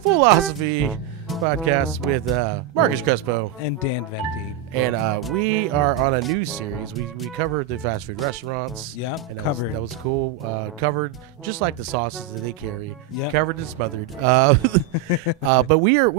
Foolosophy podcast with Marcus Crespo and Dan Venti. And we are on a new series. We covered the fast food restaurants. Yeah, and covered. That was cool. Covered just like the sauces that they carry. Yeah, covered and smothered. But we're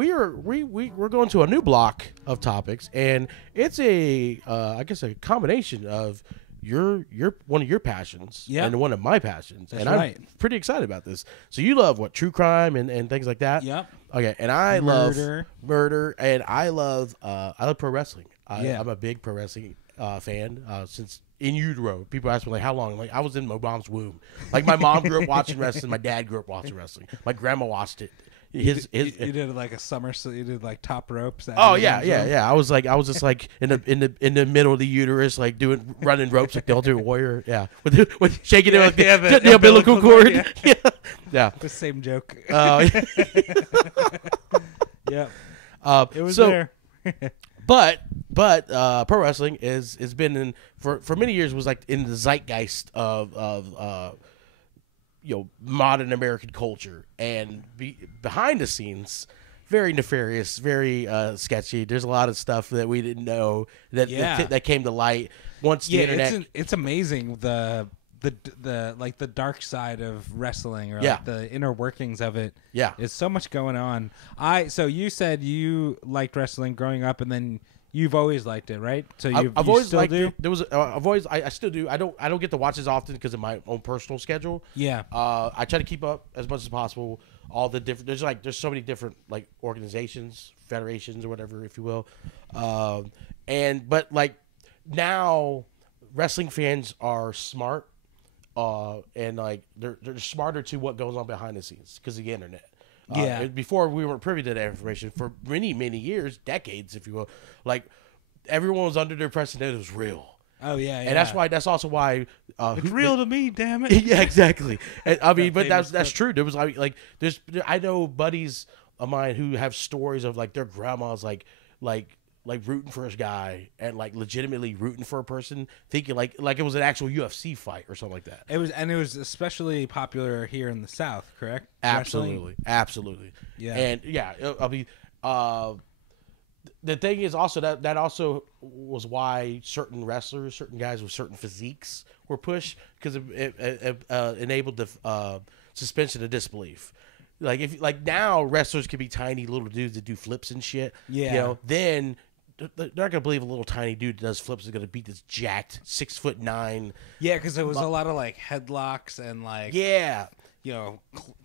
going to a new block of topics, and it's I guess a combination of your one of your passions and one of my passions. That's and right. I'm pretty excited about this. So you love what, true crime and things like that? Yep. Okay, and I love murder, and I love pro wrestling. I'm a big pro wrestling fan since in utero. People ask me like, how long? Like, I was in my mom's womb. Like, my mom grew up watching wrestling. My dad grew up watching wrestling. My grandma watched it. You did like a somersault. You did like top ropes. Oh yeah. I was just like in the middle of the uterus, like running ropes like the Ultimate Warrior. Yeah, with shaking it like the umbilical cord. Yeah. The same joke. Yeah. It was there. But pro wrestling has been for many years was like in the zeitgeist of modern American culture, and behind the scenes, very nefarious, very sketchy. There's a lot of stuff that we didn't know that came to light once the internet. It's amazing the dark side of wrestling, or like the inner workings of it. Yeah, there's so much going on. So you said you liked wrestling growing up, and then you've always liked it, right? So I've always liked it. I still do. I don't get to watch as often because of my own personal schedule. Yeah. I try to keep up as much as possible. All the different there's so many different like organizations, federations, or whatever, if you will. But like now, wrestling fans are smart, and like they're smarter to what goes on behind the scenes because of the internet. Before we weren't privy to that information for many, many years, decades, if you will. Like, everyone was under the impression that it was real. Oh yeah, and that's also why it's real to me. Damn it. Yeah, exactly. And, I mean, but that's true. There was I know buddies of mine who have stories of like their grandmas like rooting for this guy and like legitimately rooting for a person, thinking like it was an actual UFC fight or something like that. It was especially popular here in the South, correct? Absolutely. Yeah. And yeah, I mean, the thing is also that also was why certain wrestlers, certain guys with certain physiques were pushed, because it enabled the suspension of disbelief. Like now wrestlers can be tiny little dudes that do flips and shit. Yeah. Then they're not gonna believe a little tiny dude that does flips is gonna beat this jacked 6'9". Yeah, because there was a lot of like headlocks and like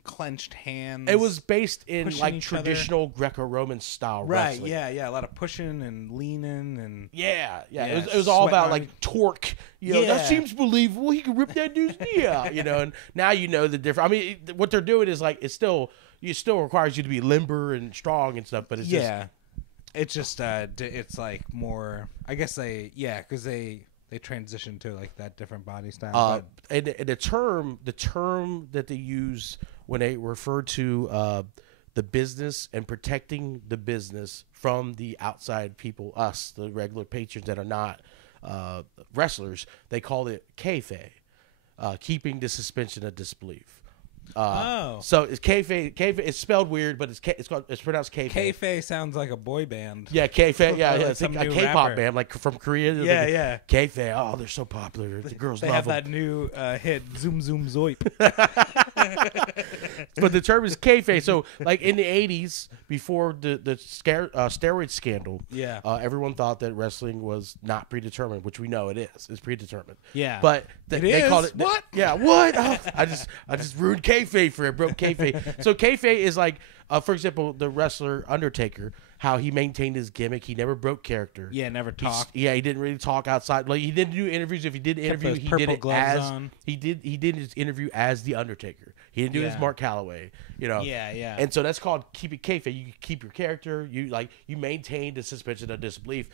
clenched hands. It was based in like traditional Greco-Roman style wrestling. Right. Yeah. A lot of pushing and leaning and it was all about like torque. That seems believable. He can rip that dude's knee out. And now you know the difference. I mean, what they're doing is like it still requires you to be limber and strong and stuff, but it's just it's like more, I guess because they transition to like that different body style. And the term that they use when they refer to the business and protecting the business from the outside people, us, the regular patrons that are not wrestlers, they call it KAYFABE, keeping the suspension of disbelief. So it's KAYFABE. It's spelled weird, but it's pronounced KAYFABE. KAYFABE sounds like a boy band. Yeah, KAYFABE. Yeah, like it's like a K-pop band, like from Korea. Yeah. KAYFABE. Oh, they're so popular. The girls love them. They have that new hit, Zoom Zoom Zoip. But the term is KAYFABE. So, like in the '80s, before the steroid scandal, everyone thought that wrestling was not predetermined, which we know it is. It's predetermined. Yeah, but they called it what? What? Oh, I just ruined KAYFABE for it. Broke KAYFABE. So KAYFABE is like, for example, the wrestler Undertaker. How he maintained his gimmick. He never broke character. Yeah, never talked. He didn't really talk outside. Like, he didn't do interviews. If he did interview, he did it as he did his interview as the Undertaker. He didn't do his Mark Calloway. Yeah. And so that's called keeping kayfabe. You keep your character. You maintain the suspension of disbelief.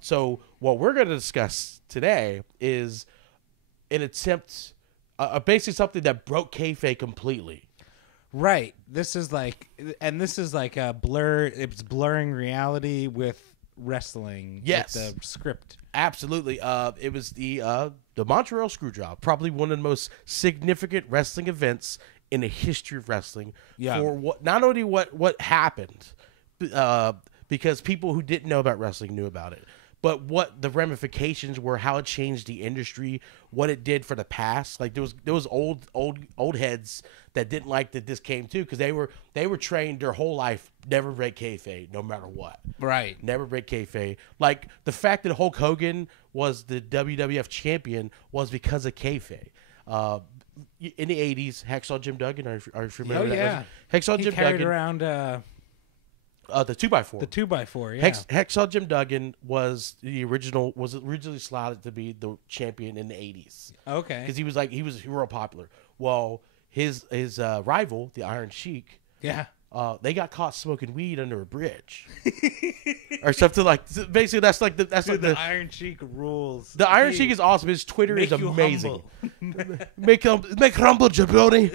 So what we're going to discuss today is an attempt, basically something that broke kayfabe completely. Right. This is like a blur. It's blurring reality with wrestling. Yes. With the script. Absolutely. It was the Montreal Screwjob, probably one of the most significant wrestling events in the history of wrestling Yeah. for what not only what happened, because people who didn't know about wrestling knew about it, but what the ramifications were, how it changed the industry, what it did for the past. Like there was old heads that didn't like that this came too, because they were trained their whole life never break kayfabe no matter what. Right. Never break kayfabe. Like the fact that Hulk Hogan was the WWF champion was because of kayfabe. In the 80s, Hacksaw Jim Duggan, are you familiar with that? Yeah. Hacksaw Jim carried Duggan around the 2x4. the 2x4, yeah. Hacksaw Jim Duggan was originally slotted to be the champion in the 80s. Okay. Because he was real popular. Well, his rival, the Iron Sheik, Yeah. they got caught smoking weed under a bridge, or something like. Basically, that's like the Iron Sheik rules. The Iron Sheik is awesome. His Twitter is you amazing. humble. make humble, jabroni.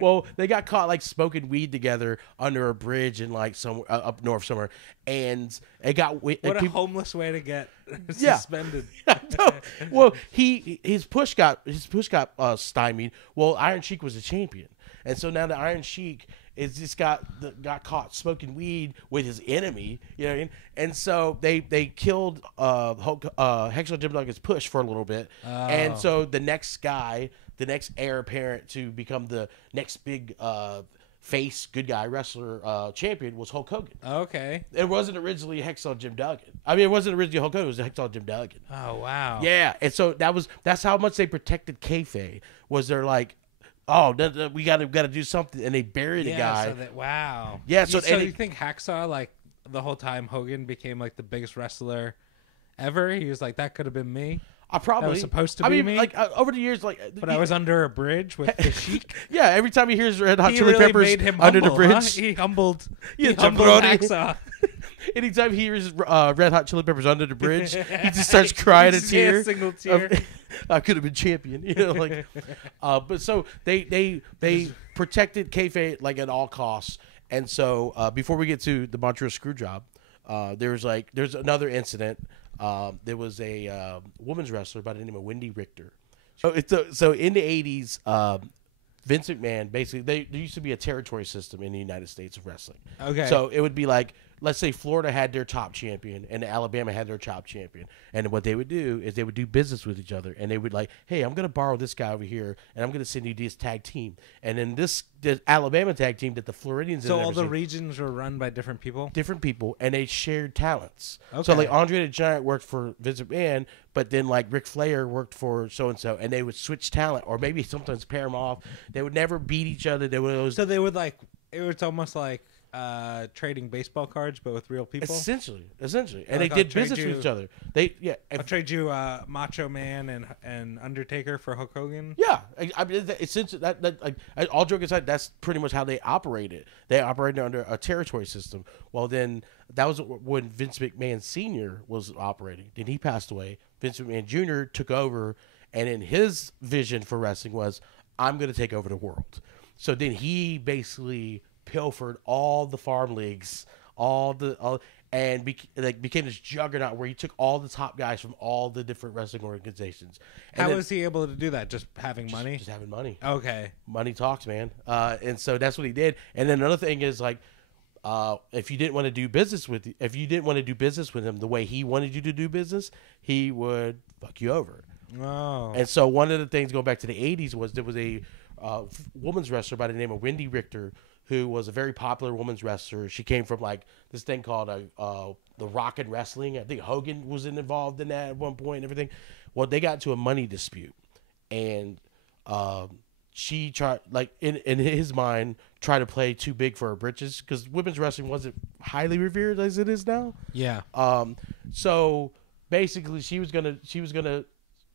Well, they got caught like smoking weed together under a bridge in like somewhere up north somewhere, and it got What a homeless way to get suspended. Well, his push got stymied. Well, Iron Sheik was a champion, and so now the Iron Sheik is just got caught smoking weed with his enemy, you know what I mean? And so they killed Hacksaw Jim Duggan's push for a little bit, and so the next heir apparent to become the next big face good guy wrestler champion was Hulk Hogan. Okay. It wasn't originally Hacksaw Jim Duggan. I mean, it wasn't originally Hulk Hogan. It was Hacksaw Jim Duggan. Oh wow. Yeah, and so that's how much they protected kayfabe. Was they're like, oh, we got to do something, and they buried the guy. So wow. Yeah, so you think Hacksaw, like the whole time Hogan became like the biggest wrestler ever? He was like, that could have been me. Probably. That was supposed to be me. Like over the years, like. But I was under a bridge with the Sheik. Yeah, every time he hears Red Hot He Chili really Peppers made him under humble, the bridge, He humbled. Yeah, He humbled jabroni. Hacksaw. Anytime he hears Red Hot Chili Peppers under the bridge, he just starts crying a tear. A single tear. I could have been champion, you know, like. But so they protected kayfabe like at all costs, and so before we get to the Montreal Screwjob, there's another incident. There was a women's wrestler by the name of Wendy Richter. So in the 80s, Vince McMahon basically there used to be a territory system in the United States of wrestling. Okay. So it would be like, let's say Florida had their top champion and Alabama had their top champion, and what they would do is they would do business with each other, and they would like, hey, I'm gonna borrow this guy over here, and I'm gonna send you this tag team, and then this Alabama tag team that the Floridians. So all the regions were run by different people, and they shared talents. Okay. So like Andre the Giant worked for Vince McMahon, but then like Ric Flair worked for so and so, and they would switch talent, or maybe sometimes pair them off. They would never beat each other. They would always. So they would like, it was almost like trading baseball cards, but with real people. Essentially, and Like, they did business with each other. I'll trade you Macho Man and Undertaker for Hulk Hogan. Yeah, I mean, essentially all joking aside, that's pretty much how they operated. They operated under a territory system. Well, then that was when Vince McMahon Sr. was operating. Then he passed away. Vince McMahon Jr. took over, and then his vision for wrestling was, I'm going to take over the world. So then he basically pilfered all the farm leagues, and became this juggernaut where he took all the top guys from all the different wrestling organizations. And How was he able to do that? Just having money? Just having money. Okay. Money talks, man. And so that's what he did. And then another thing is like, if you didn't want to do business with him the way he wanted you to do business, he would fuck you over. Oh. And so one of the things going back to the 80s was there was a woman's wrestler by the name of Wendy Richter, who was a very popular women's wrestler. She came from like this thing called the Rock and Wrestling. I think Hogan was involved in that at one point and everything. Well, they got into a money dispute, and she tried, like in his mind, tried to play too big for her britches, because women's wrestling wasn't highly revered as it is now. Yeah. So basically, she was gonna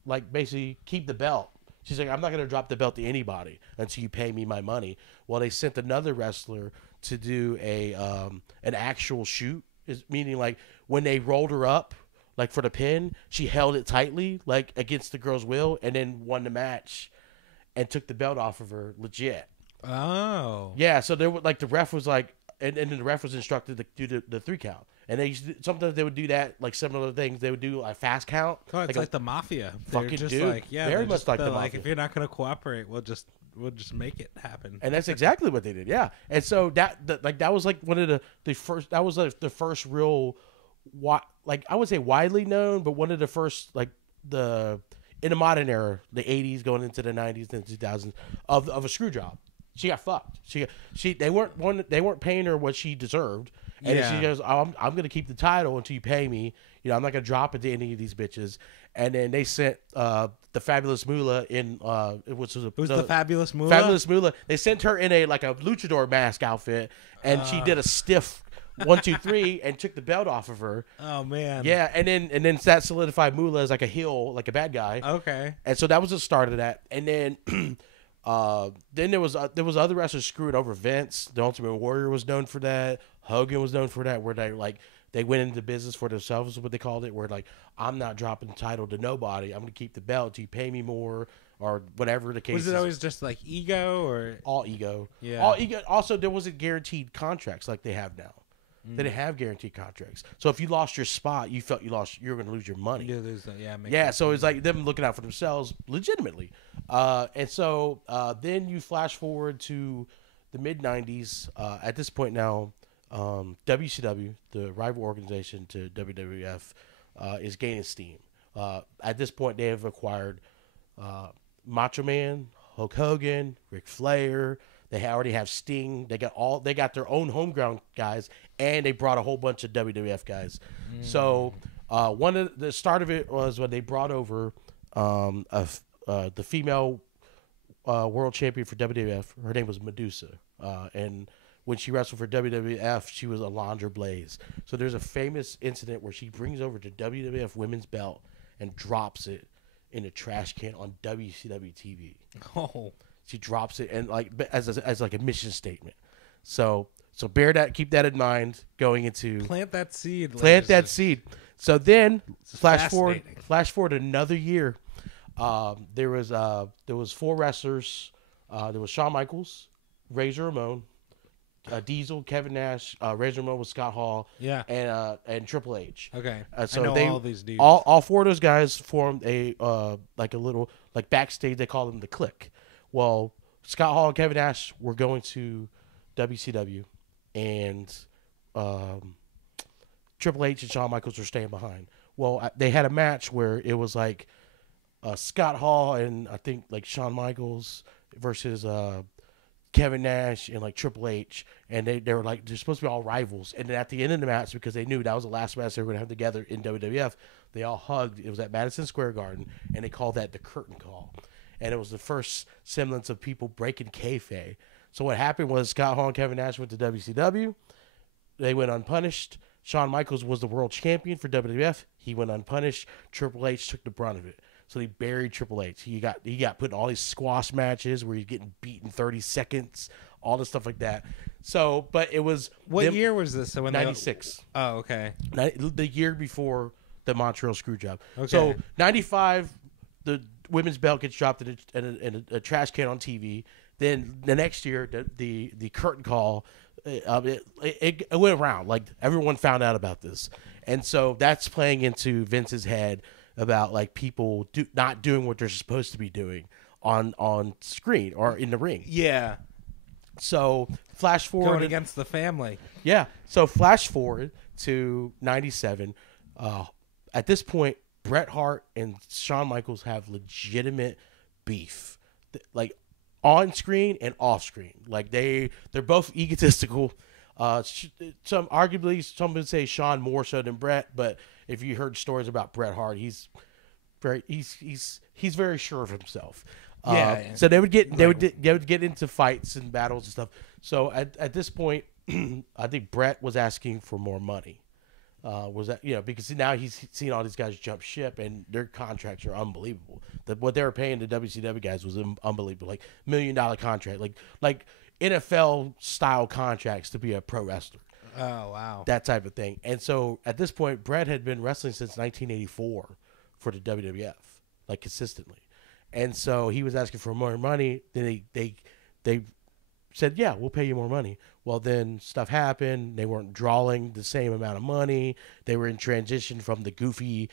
like basically keep the belt. She's like, I'm not going to drop the belt to anybody until you pay me my money. Well, they sent another wrestler to do an actual shoot, meaning like when they rolled her up, like for the pin, she held it tightly, like against the girl's will, and then won the match and took the belt off of her legit. Oh. Yeah, so there would, like, the ref was like, and then the ref was instructed to do the 3 count. And sometimes they would do that, like some other things. They would do a fast count. Oh, it's like the mafia. Fucking just dude. Like, yeah, very much like the mafia. Like, if you're not going to cooperate, we'll just just make it happen. And that's exactly what they did. Yeah. And so that was like one of the first. That was like the first real, like I would say widely known, but one of the first like in the modern era, the 80s going into the 90s and 2000s of a screw job. She got fucked. They weren't paying her what she deserved. And she goes, I'm going to keep the title until you pay me. You know, I'm not going to drop it to any of these bitches. And then they sent the Fabulous Moolah in. Who's the Fabulous Moolah? Fabulous Moolah. They sent her in a luchador mask outfit, and she did a stiff 1, 2, 3, and took the belt off of her. Oh man. Yeah, and then that solidified Moolah as like a heel, like a bad guy. Okay. And so that was the start of that. And then there was other wrestlers screwing over Vince. The Ultimate Warrior was known for that. Hogan was known for that, where they went into business for themselves, is what they called it, where like, I'm not dropping the title to nobody. I'm going to keep the belt. Do you pay me more or whatever the case is. Was it always just like ego or? All ego. Yeah. All ego. Also, there wasn't guaranteed contracts like they have now. They didn't have guaranteed contracts. So if you lost your spot, you felt you were going to lose your money. You lose that, yeah. Yeah, so it's like them looking out for themselves legitimately. And so then you flash forward to the mid-90s. At this point now, WCW, the rival organization to WWF, is gaining steam. At this point, they have acquired Macho Man, Hulk Hogan, Ric Flair. They already have Sting. They got their own homegrown guys, and they brought a whole bunch of WWF guys. So one of the start of it was when they brought over the female world champion for WWF. Her name was Medusa, and when she wrestled for WWF, she was Alundra Blaze. So there's a famous incident where she brings over the WWF women's belt and drops it in a trash can on WCW TV. Oh. She drops it and as like a mission statement. So keep that in mind going into plant that seed. Plant that seed. So then flash forward another year. There was 4 wrestlers. There was Shawn Michaels, Razor Ramon, Diesel, Kevin Nash, Razor Ramon with Scott Hall, and Triple H. Okay, so I know all these dudes. All 4 of those guys formed a little backstage. They call them the Clique. Well, Scott Hall and Kevin Nash were going to WCW, and Triple H and Shawn Michaels were staying behind. Well, they had a match where it was like Scott Hall and I think like Shawn Michaels versus Kevin Nash and like Triple H, and they were like, they're supposed to be all rivals. And then at the end of the match, because they knew that was the last match they were going to have together in WWF, they all hugged. It was at Madison Square Garden, and they called that the curtain call. And it was the first semblance of people breaking kayfabe. So what happened was Scott Hall and Kevin Nash went to WCW. They went unpunished. Shawn Michaels was the world champion for WWF. He went unpunished. Triple H took the brunt of it. So they buried Triple H. He got put in all these squash matches where he's getting beaten 30 seconds, all this stuff like that. So, but it was... What year was this? So when 96. Oh, okay. The year before the Montreal Screwjob. Okay. So 95, the women's belt gets dropped in a trash can on TV. Then the next year, the curtain call, it went around. Like everyone found out about this, and so that's playing into Vince's head about like people not doing what they're supposed to be doing on screen or in the ring. Yeah. So flash forward going against the family. Yeah. So flash forward to 97. At this point, Bret Hart and Shawn Michaels have legitimate beef, like on screen and off screen. Like they're both egotistical. Some would say Shawn more so than Bret, but if you heard stories about Bret Hart, he's very sure of himself. So they would get into fights and battles and stuff. So at this point, I think Bret was asking for more money. Because now he's seen all these guys jump ship and their contracts are unbelievable. What they were paying the WCW guys was unbelievable, like $1 million contract, like NFL style contracts to be a pro wrestler. Oh wow, that type of thing. And so at this point, Bret had been wrestling since 1984 for the WWF, like consistently. And so he was asking for more money. Then they said, yeah, we'll pay you more money. Well, then stuff happened. They weren't drawing the same amount of money. They were in transition from the goofy,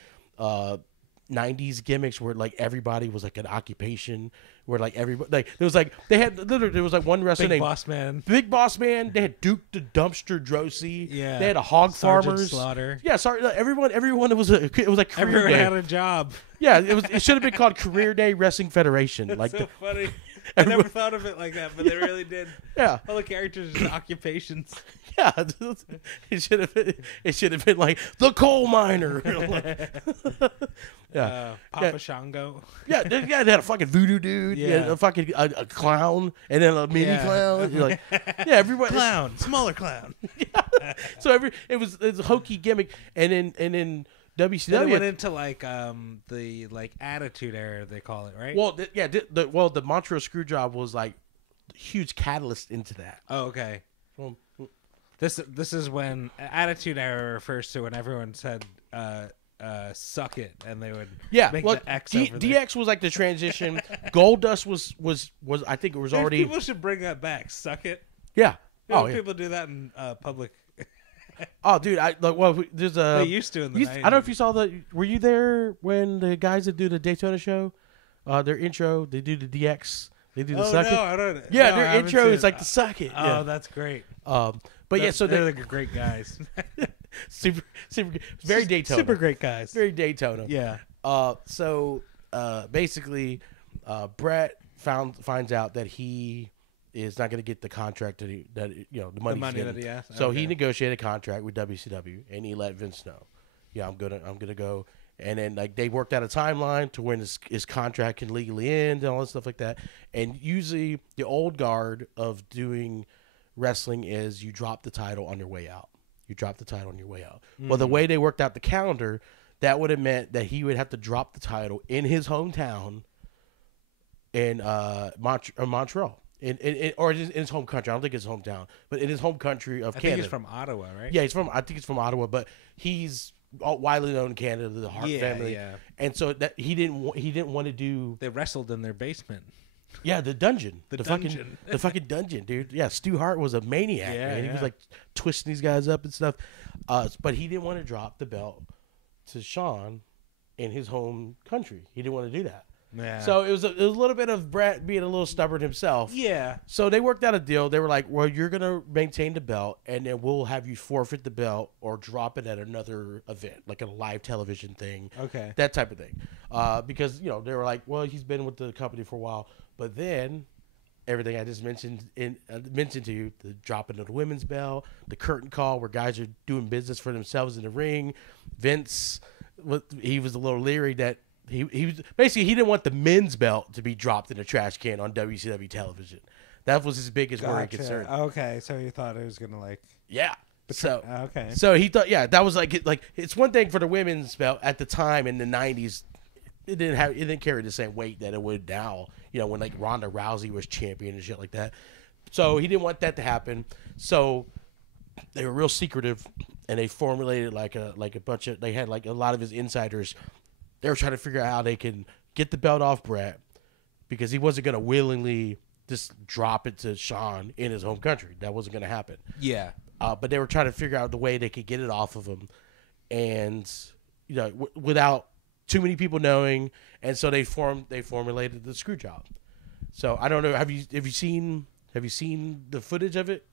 90s gimmicks where like everybody was like an occupation, where like everybody like there was like they had literally there was like one wrestler named Big Boss Man. They had Duke the Dumpster Drosy. Yeah, they had a Hog Sergeant Farmers. Slaughter. Yeah, sorry, everyone was career Everyone day. had a job. Yeah, it should have been called Career Day Wrestling Federation. That's like so funny. I never thought of it like that, but they really did. Yeah, all the characters are occupations. Yeah, it should have been like the coal miner. Yeah, Papa Shango. Yeah, they had a fucking voodoo dude. Yeah, a fucking a clown, and then a mini clown. You're like, yeah, everybody clown, smaller clown. Yeah. So it was a hokey gimmick, and then WCW then it went into like the like Attitude Era, they call it, right? Well, the Montreal Screwjob was like a huge catalyst into that. Oh, okay. This is when Attitude Era refers to when everyone said suck it, and they would make the X over DX was like the transition. Goldust was I think it was already. People should bring that back. Suck it. Yeah. People do that in public. Oh, dude! There's a. They used to in the 90s. I don't know if you saw the. Were you there when the guys that do the Daytona show, their intro, they do the DX, they do the suck it. I don't. Yeah, their intro is like the suck it. Oh, yeah. that's great. But so they're like great guys. super, very Daytona. Super great guys. Very Daytona. Yeah. Basically, Bret finds out that he is not going to get the contract that the money that he asked. So he negotiated a contract with WCW, and he let Vince know, yeah, I'm gonna go. And then like they worked out a timeline to when his contract can legally end and all that stuff like that. And usually the old guard of doing wrestling is you drop the title on your way out. Well, the way they worked out the calendar, that would have meant that he would have to drop the title in his hometown in Montreal. In his home country. I don't think it's his hometown, but in his home country of Canada. I think he's from Ottawa, right? Yeah, I think it's from Ottawa, but he's widely known in Canada, the Hart family. Yeah. And so that he didn't want to do. They wrestled in their basement. Yeah, the dungeon. The dungeon. The fucking dungeon, dude. Yeah, Stu Hart was a maniac, man. He was like twisting these guys up and stuff. But he didn't want to drop the belt to Shawn in his home country. He didn't want to do that. Yeah. So it was a little bit of Bret being a little stubborn himself. Yeah. So they worked out a deal. They were like, well, you're going to maintain the belt, and then we'll have you forfeit the belt or drop it at another event, like a live television thing. Okay. That type of thing. Because, they were like, well, he's been with the company for a while. But then everything I just mentioned to you, the dropping of the women's belt, the curtain call where guys are doing business for themselves in the ring. Vince, he was a little leery that he was basically he didn't want the men's belt to be dropped in a trash can on WCW television. That was his biggest worry and concern. Okay, so you thought it was gonna So he thought that was like it's one thing for the women's belt at the time in the 90s. It didn't carry the same weight that it would now. When like Ronda Rousey was champion and shit like that. So he didn't want that to happen. So they were real secretive, and they formulated like a bunch of. They had like a lot of his insiders. They were trying to figure out how they can get the belt off Bret because he wasn't going to willingly just drop it to Shawn in his home country. That wasn't going to happen. Yeah. But they were trying to figure out the way they could get it off of him, and without too many people knowing. And so they formulated the Screwjob. So I don't know. Have you seen the footage of it?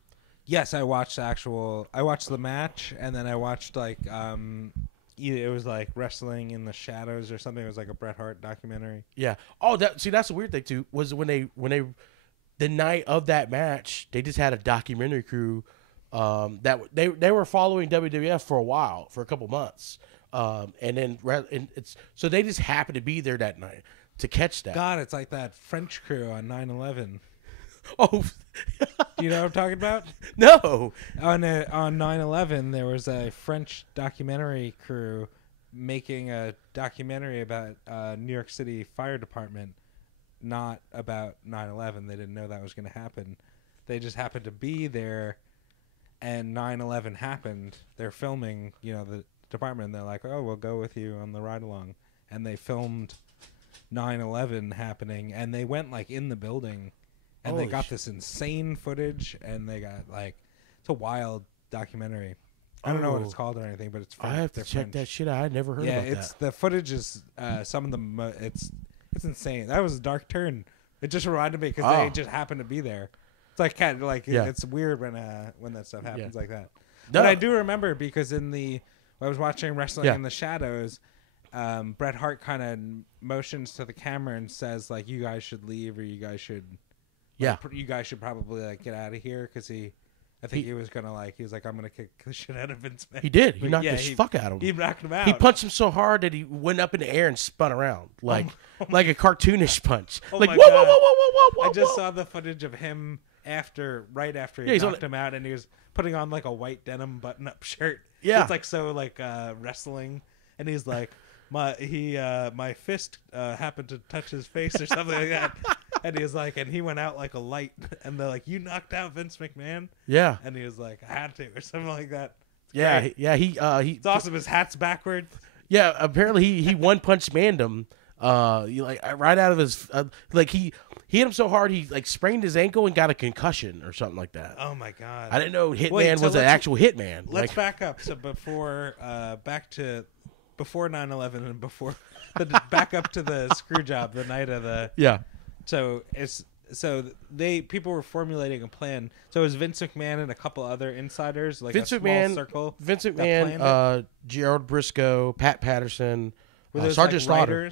Yes, I watched the match, and then I watched like it was like Wrestling in the Shadows or something. It was like a Bret Hart documentary. Yeah. Oh, that's the weird thing too was when they the night of that match they just had a documentary crew that they were following WWF for a while, for a couple months, and so they just happened to be there that night to catch that. God, it's like that French crew on 9/11. Oh, do you know what I'm talking about? No. On 9/11, there was a French documentary crew making a documentary about New York City Fire Department, not about 9/11. They didn't know that was going to happen. They just happened to be there, and 9/11 happened. They're filming, the department. And they're like, "Oh, we'll go with you on the ride along," and they filmed 9/11 happening, and they went like in the building. And they got this insane footage, and they got like, it's a wild documentary. I don't know what it's called or anything, but it's I have to check that shit out. I never heard about that. The footage is some of the it's insane. That was a dark turn. It just reminded me because they just happened to be there. It's like it's weird when that stuff happens like that. No. But I do remember because I was watching Wrestling in the Shadows. Bret Hart kind of motions to the camera and says like, "You guys should leave, or you guys should, you guys should probably like get out of here," because I think he was gonna he was like, "I'm gonna kick the shit out of Vince McMahon." He did. He knocked the fuck out of him. He knocked him out. He punched him so hard that he went up in the air and spun around like a cartoonish punch. Like whoa, whoa, whoa, whoa, whoa! I just saw the footage of him right after he knocked him out, and he was putting on like a white denim button-up shirt. Yeah, it's like so wrestling, and he's like, my fist happened to touch his face or something like that. And he was like, and he went out like a light, and they're like, "You knocked out Vince McMahon?" Yeah. And he was like, "I had to," or something like that. Yeah, it's awesome. His hat's backwards. Yeah, apparently he one punch manned him. Right out of his he hit him so hard he sprained his ankle and got a concussion or something like that. Oh my god! I didn't know Hitman was an actual hitman. Let's back up. So before 9/11 and before back up to the screw job the night of the people were formulating a plan. So it was Vince McMahon and a couple other insiders, like Vince McMahon, circle. Vince McMahon, Gerald Briscoe, Pat Patterson, Sergeant Slaughter.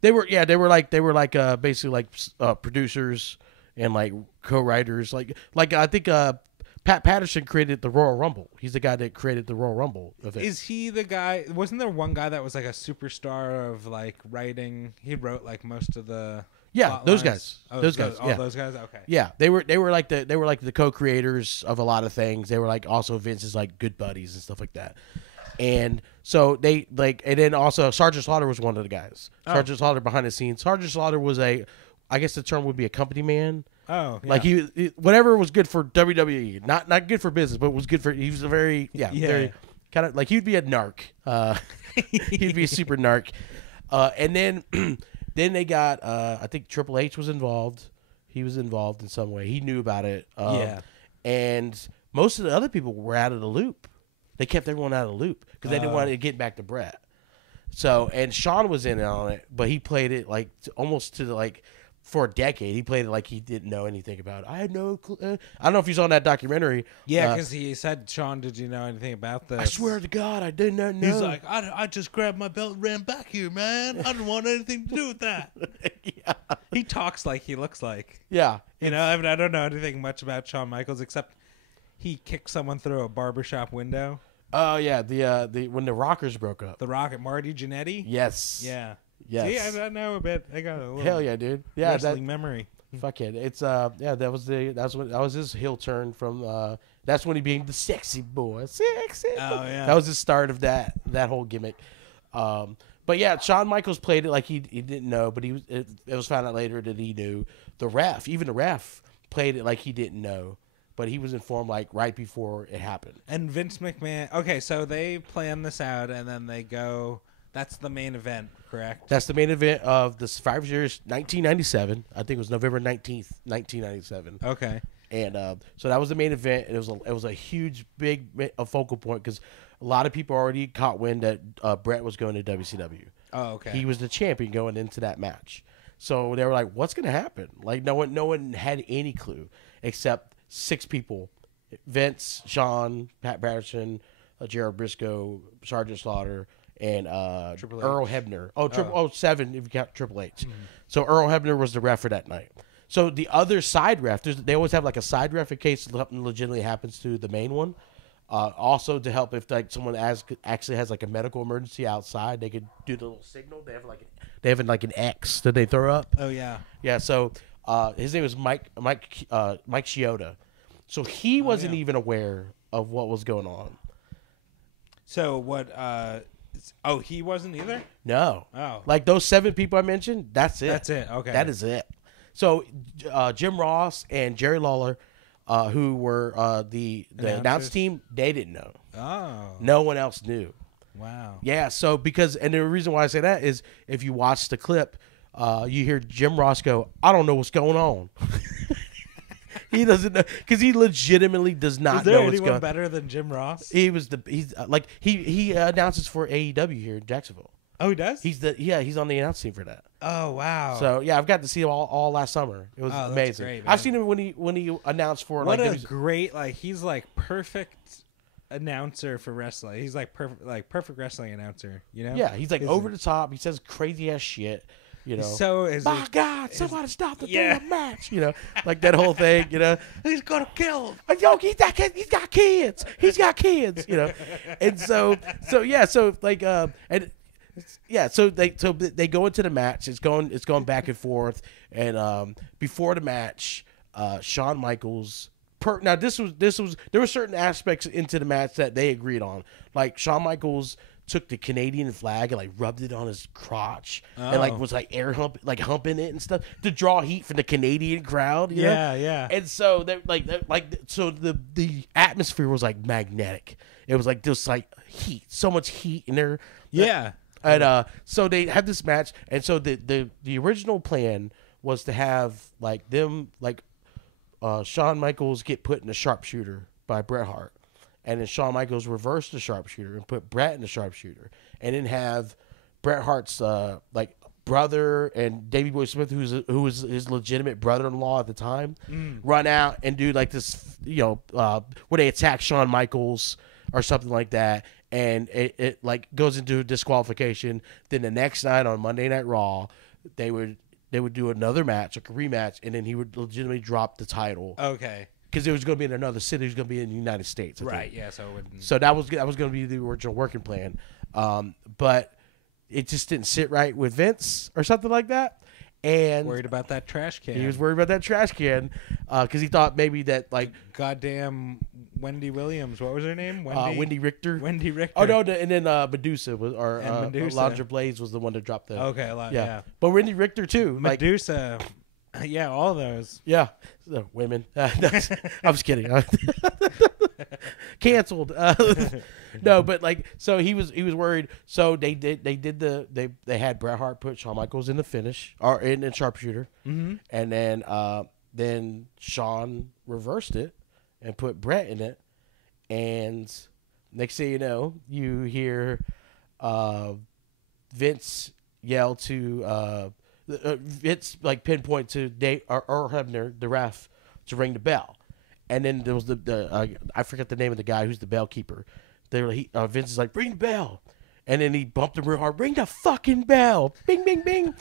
They were basically producers and co-writers. I think Pat Patterson created the Royal Rumble. He's the guy that created the Royal Rumble event. Is he the guy? Wasn't there one guy that was like a superstar of writing? He wrote most of the. Yeah, those guys. Those guys. Those guys. Okay. Yeah, they were the co-creators of a lot of things. They were also Vince's good buddies and stuff like that. And so and then also Sergeant Slaughter was one of the guys. Sergeant Slaughter behind the scenes. Sergeant Slaughter was I guess the term would be a company man. Oh, yeah. He whatever was good for WWE, not good for business, but was good for. He was a very very kind of he'd be a narc. He'd be a super narc. And then then they got I think Triple H was involved. He was involved in some way. He knew about it. And most of the other people were out of the loop. They kept everyone out of the loop because they didn't want to get back to Bret. So and Shawn was in on it, but he played it almost to for a decade. He played it like he didn't know anything about it. I had no clue. I don't know if you saw that documentary. Yeah, because he said, "Shawn, did you know anything about this?" I swear to God, I did not know. He's like, I just grabbed my belt and ran back here, man. I didn't want anything to do with that. Yeah. He talks like he looks like. Yeah. I don't know anything much about Shawn Michaels except he kicked someone through a barbershop window. Oh yeah, the when the Rockers broke up. The Rocket, Marty Jannetty? Yes. Yeah. Yes. See, I know a bit. I got a little hell yeah, dude. Yeah, wrestling memory. Fuck it. It's that was his heel turn from that's when he became the sexy boy. Sexy. Oh yeah. That was the start of that whole gimmick. But yeah, Shawn Michaels played it like he didn't know, but it was found out later that he knew. The ref played it like he didn't know, but he was informed right before it happened. And Vince McMahon. Okay, so they plan this out, and then they go. That's the main event, correct? That's the main event of the Survivor Series 1997. I think it was November 19th, 1997. Okay. And so that was the main event. It was a huge, big focal point because a lot of people already caught wind that Bret was going to WCW. Oh, okay. He was the champion going into that match. So they were like, what's going to happen? No one had any clue except 6 people. Vince, Shawn, Pat Patterson, Gerald Briscoe, Sergeant Slaughter, and Earl Hebner. 7 if you count Triple H. Mm-hmm. So Earl Hebner was the ref for that night. So the other side ref, they always have a side ref in case something legitimately happens to the main one. Also to help if someone actually has a medical emergency outside, they could do the little signal. They have an X that they throw up. Oh yeah. Yeah. So his name was Mike Chioda. So he wasn't even aware of what was going on. So what? He wasn't either? No. Oh. Those 7 people I mentioned, that's it. That's it. Okay. That is it. So Jim Ross and Jerry Lawler, who were the announce team, they didn't know. Oh. No one else knew. Wow. Yeah, so and the reason why I say that is if you watch the clip, you hear Jim Ross go, "I don't know what's going on." He doesn't know because he legitimately does not know what's going on. Is there anyone better than Jim Ross? He announces for AEW here in Jacksonville. Oh, he does? He's on the announce team for that. Oh, wow. So yeah, I've got to see him all last summer. It was amazing. Great, I've seen him when he announced for what a great he's like perfect announcer for wrestling. He's like perfect wrestling announcer, you know? Yeah, he's like over the top. He says crazy ass shit. You know, my God, somebody stop the damn match. You know, like that whole thing. You know, he's gonna kill him. Yo, he's got kids. He's got kids. You know, and so they go into the match. It's going back and forth. And before the match, Shawn Michaels. Now there were certain aspects into the match that they agreed on. Like Shawn Michaels took the Canadian flag and rubbed it on his crotch and was humping it and stuff to draw heat from the Canadian crowd. You know? Yeah. And so the atmosphere was magnetic. It was just heat, so much heat in there. Yeah. And so they had this match, and so the original plan was to have Shawn Michaels get put in a sharpshooter by Bret Hart. And then Shawn Michaels reversed the sharpshooter and put Bret in the sharpshooter, and then have Bret Hart's brother and Davey Boy Smith, who was his legitimate brother-in-law at the time, run out and do this, where they attack Shawn Michaels or something like that, and it goes into disqualification. Then the next night on Monday Night Raw, they would do another match, like a rematch, and then he would legitimately drop the title. Okay. Because it was going to be in another city. It was going to be in the United States. Right, yeah. So that was going to be the original working plan. But it just didn't sit right with Vince or something like that. And worried about that trash can. He was worried about that trash can because he thought maybe that goddamn Wendy Williams. What was her name? Wendy Richter. Wendy Richter. Oh no, and then Medusa was Medusa. Alondra Blaze was the one that dropped the. Okay, yeah. But Wendy Richter too. Medusa. Yeah, all those. Yeah, women. I'm just kidding. Canceled. No, but so he was worried. So they had Bret Hart put Shawn Michaels in the finish or in sharpshooter, and then Shawn reversed it and put Bret in it, and next thing you know, you hear Vince yell to. Vince pinpoint to Earl Hebner, the ref, to ring the bell, and then there was I forget the name of the guy who's the bell keeper. Vince is like, ring the bell, and then he bumped him real hard. Ring the fucking bell, bing bing bing,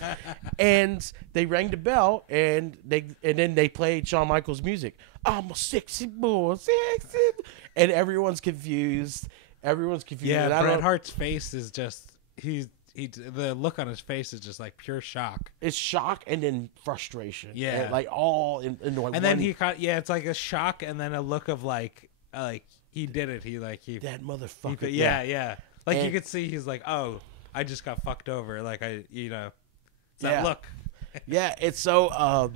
and they rang the bell, and then they played Shawn Michaels' music. I'm a sexy boy, sexy, and everyone's confused. Yeah, Bret Hart's face is just the look on his face is just pure shock. It's shock and then frustration. Yeah, and, all in one. And then it's like a shock and then a look of he did it. He that motherfucker. Yeah. You could see he's oh, I just got fucked over. It's that look. Yeah, it's so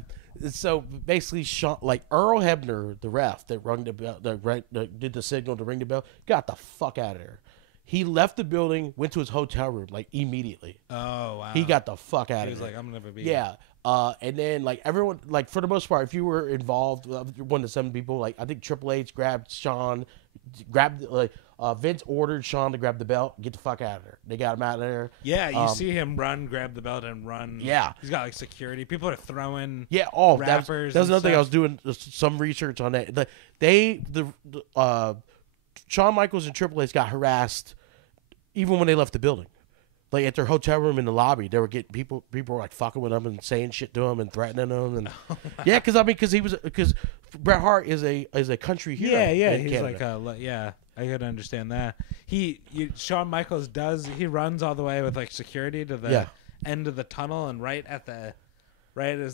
basically Shawn, Earl Hebner, the ref that rung the bell, that did the signal to ring the bell, got the fuck out of there. He left the building, went to his hotel room immediately. Oh wow! He got the fuck out of there. He was like, "I'm gonna be." Yeah, and then everyone, for the most part, if you were involved, one of the 7 people, I think Triple H grabbed Shawn, Vince ordered Shawn to grab the belt, get the fuck out of there. They got him out of there. Yeah, you see him run, grab the belt, and run. Yeah, he's got security. People are throwing. Yeah, rappers. That was another thing. I was doing some research on that. Shawn Michaels and Triple H got harassed even when they left the building. At their hotel room in the lobby, they were getting people were fucking with them and saying shit to them and threatening them and because Bret Hart is a country hero. Yeah, he's Canada. I could understand that. Shawn Michaels he runs all the way with security to the end of the tunnel, and right as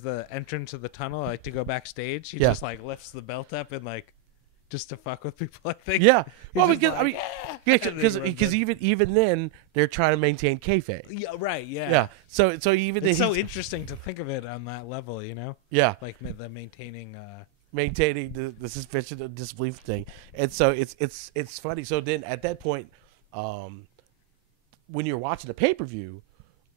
the entrance to the tunnel, to go backstage, he just lifts the belt up and just to fuck with people, I think. Yeah. Well, because even then they're trying to maintain kayfabe. Yeah. Right. Yeah. Yeah. So even it's so interesting to think of it on that level, Yeah. The maintaining the suspension of disbelief thing, and so it's funny. So then at that point, when you're watching the pay-per-view,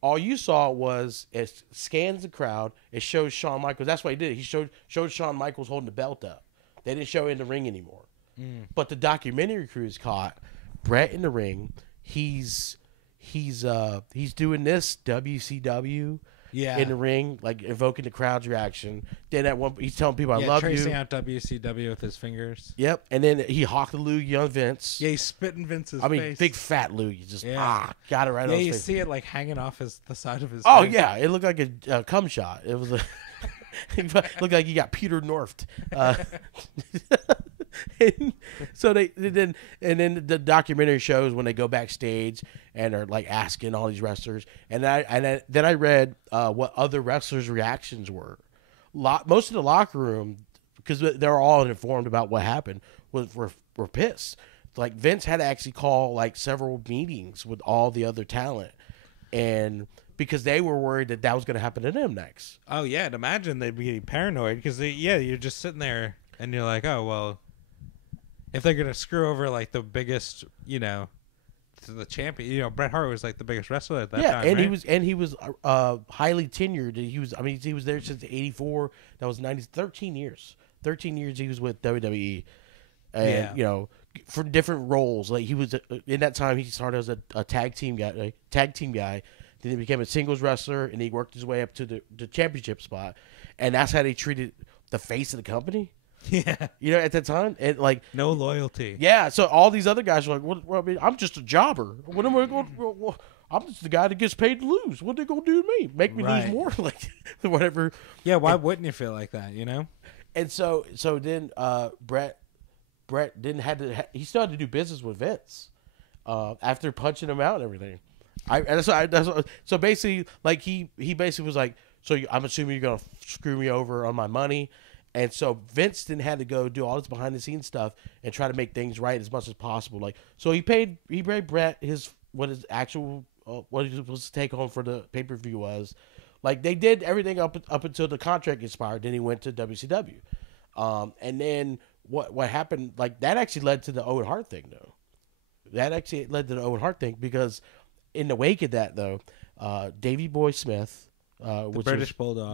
all you saw was it scans the crowd. It shows Shawn Michaels. That's what he did. He showed Shawn Michaels holding the belt up. They didn't show it in the ring anymore. But the documentary crews caught Bret in the ring. He's doing this WCW in the ring, like evoking the crowd's reaction. Then at one, he's telling people, "I love you." Tracing out WCW with his fingers. Yep, and then he hawked the loogie on Vince. Yeah, he's spitting Vince's face. Big fat loogie, just got it right on his face. Yeah, you see it like hanging off the side of his. Oh face. yeah, it looked like a cum shot. It was it looked like he got Peter Norfed. So then the documentary shows when they go backstage and are like asking all these wrestlers, and then I read what other wrestlers' reactions were. Most of the locker room, because they're all informed about what happened, were pissed. Like Vince had to actually call like several meetings with all the other talent, and because they were worried that was going to happen to them next. Oh yeah, and imagine they'd be getting paranoid because you're just sitting there and you're like, oh well. If they're gonna screw over like the biggest, the champion, Bret Hart was like the biggest wrestler at that time. And right? he was highly tenured. He was there since '84. That was 13 years. 13 years he was with WWE, and for different roles. Like he was in that time, he started as a tag team guy. Then he became a singles wrestler, and he worked his way up to the championship spot. And that's how they treated the face of the company. Yeah, at that time, and like no loyalty. Yeah, so all these other guys are like, "Well, I mean, I'm just a jobber. What am I going? I'm just the guy that gets paid to lose. What are they gonna do to me? Make me lose more? Like whatever." Yeah, why wouldn't you feel like that? And so then Bret didn't have to. He still had to do business with Vince after punching him out and everything. So basically, like he basically was like, "So I'm assuming you're gonna screw me over on my money." And so Vince didn't have to go do all this behind the scenes stuff and try to make things right as much as possible. Like, so he paid Bret what his actual what he was supposed to take home for the pay-per-view was. Like they did everything up until the contract expired. Then he went to WCW, and then what happened? Like that actually led to the Owen Hart thing, though. That actually led to the Owen Hart thing because in the wake of that, though, Davey Boy Smith. The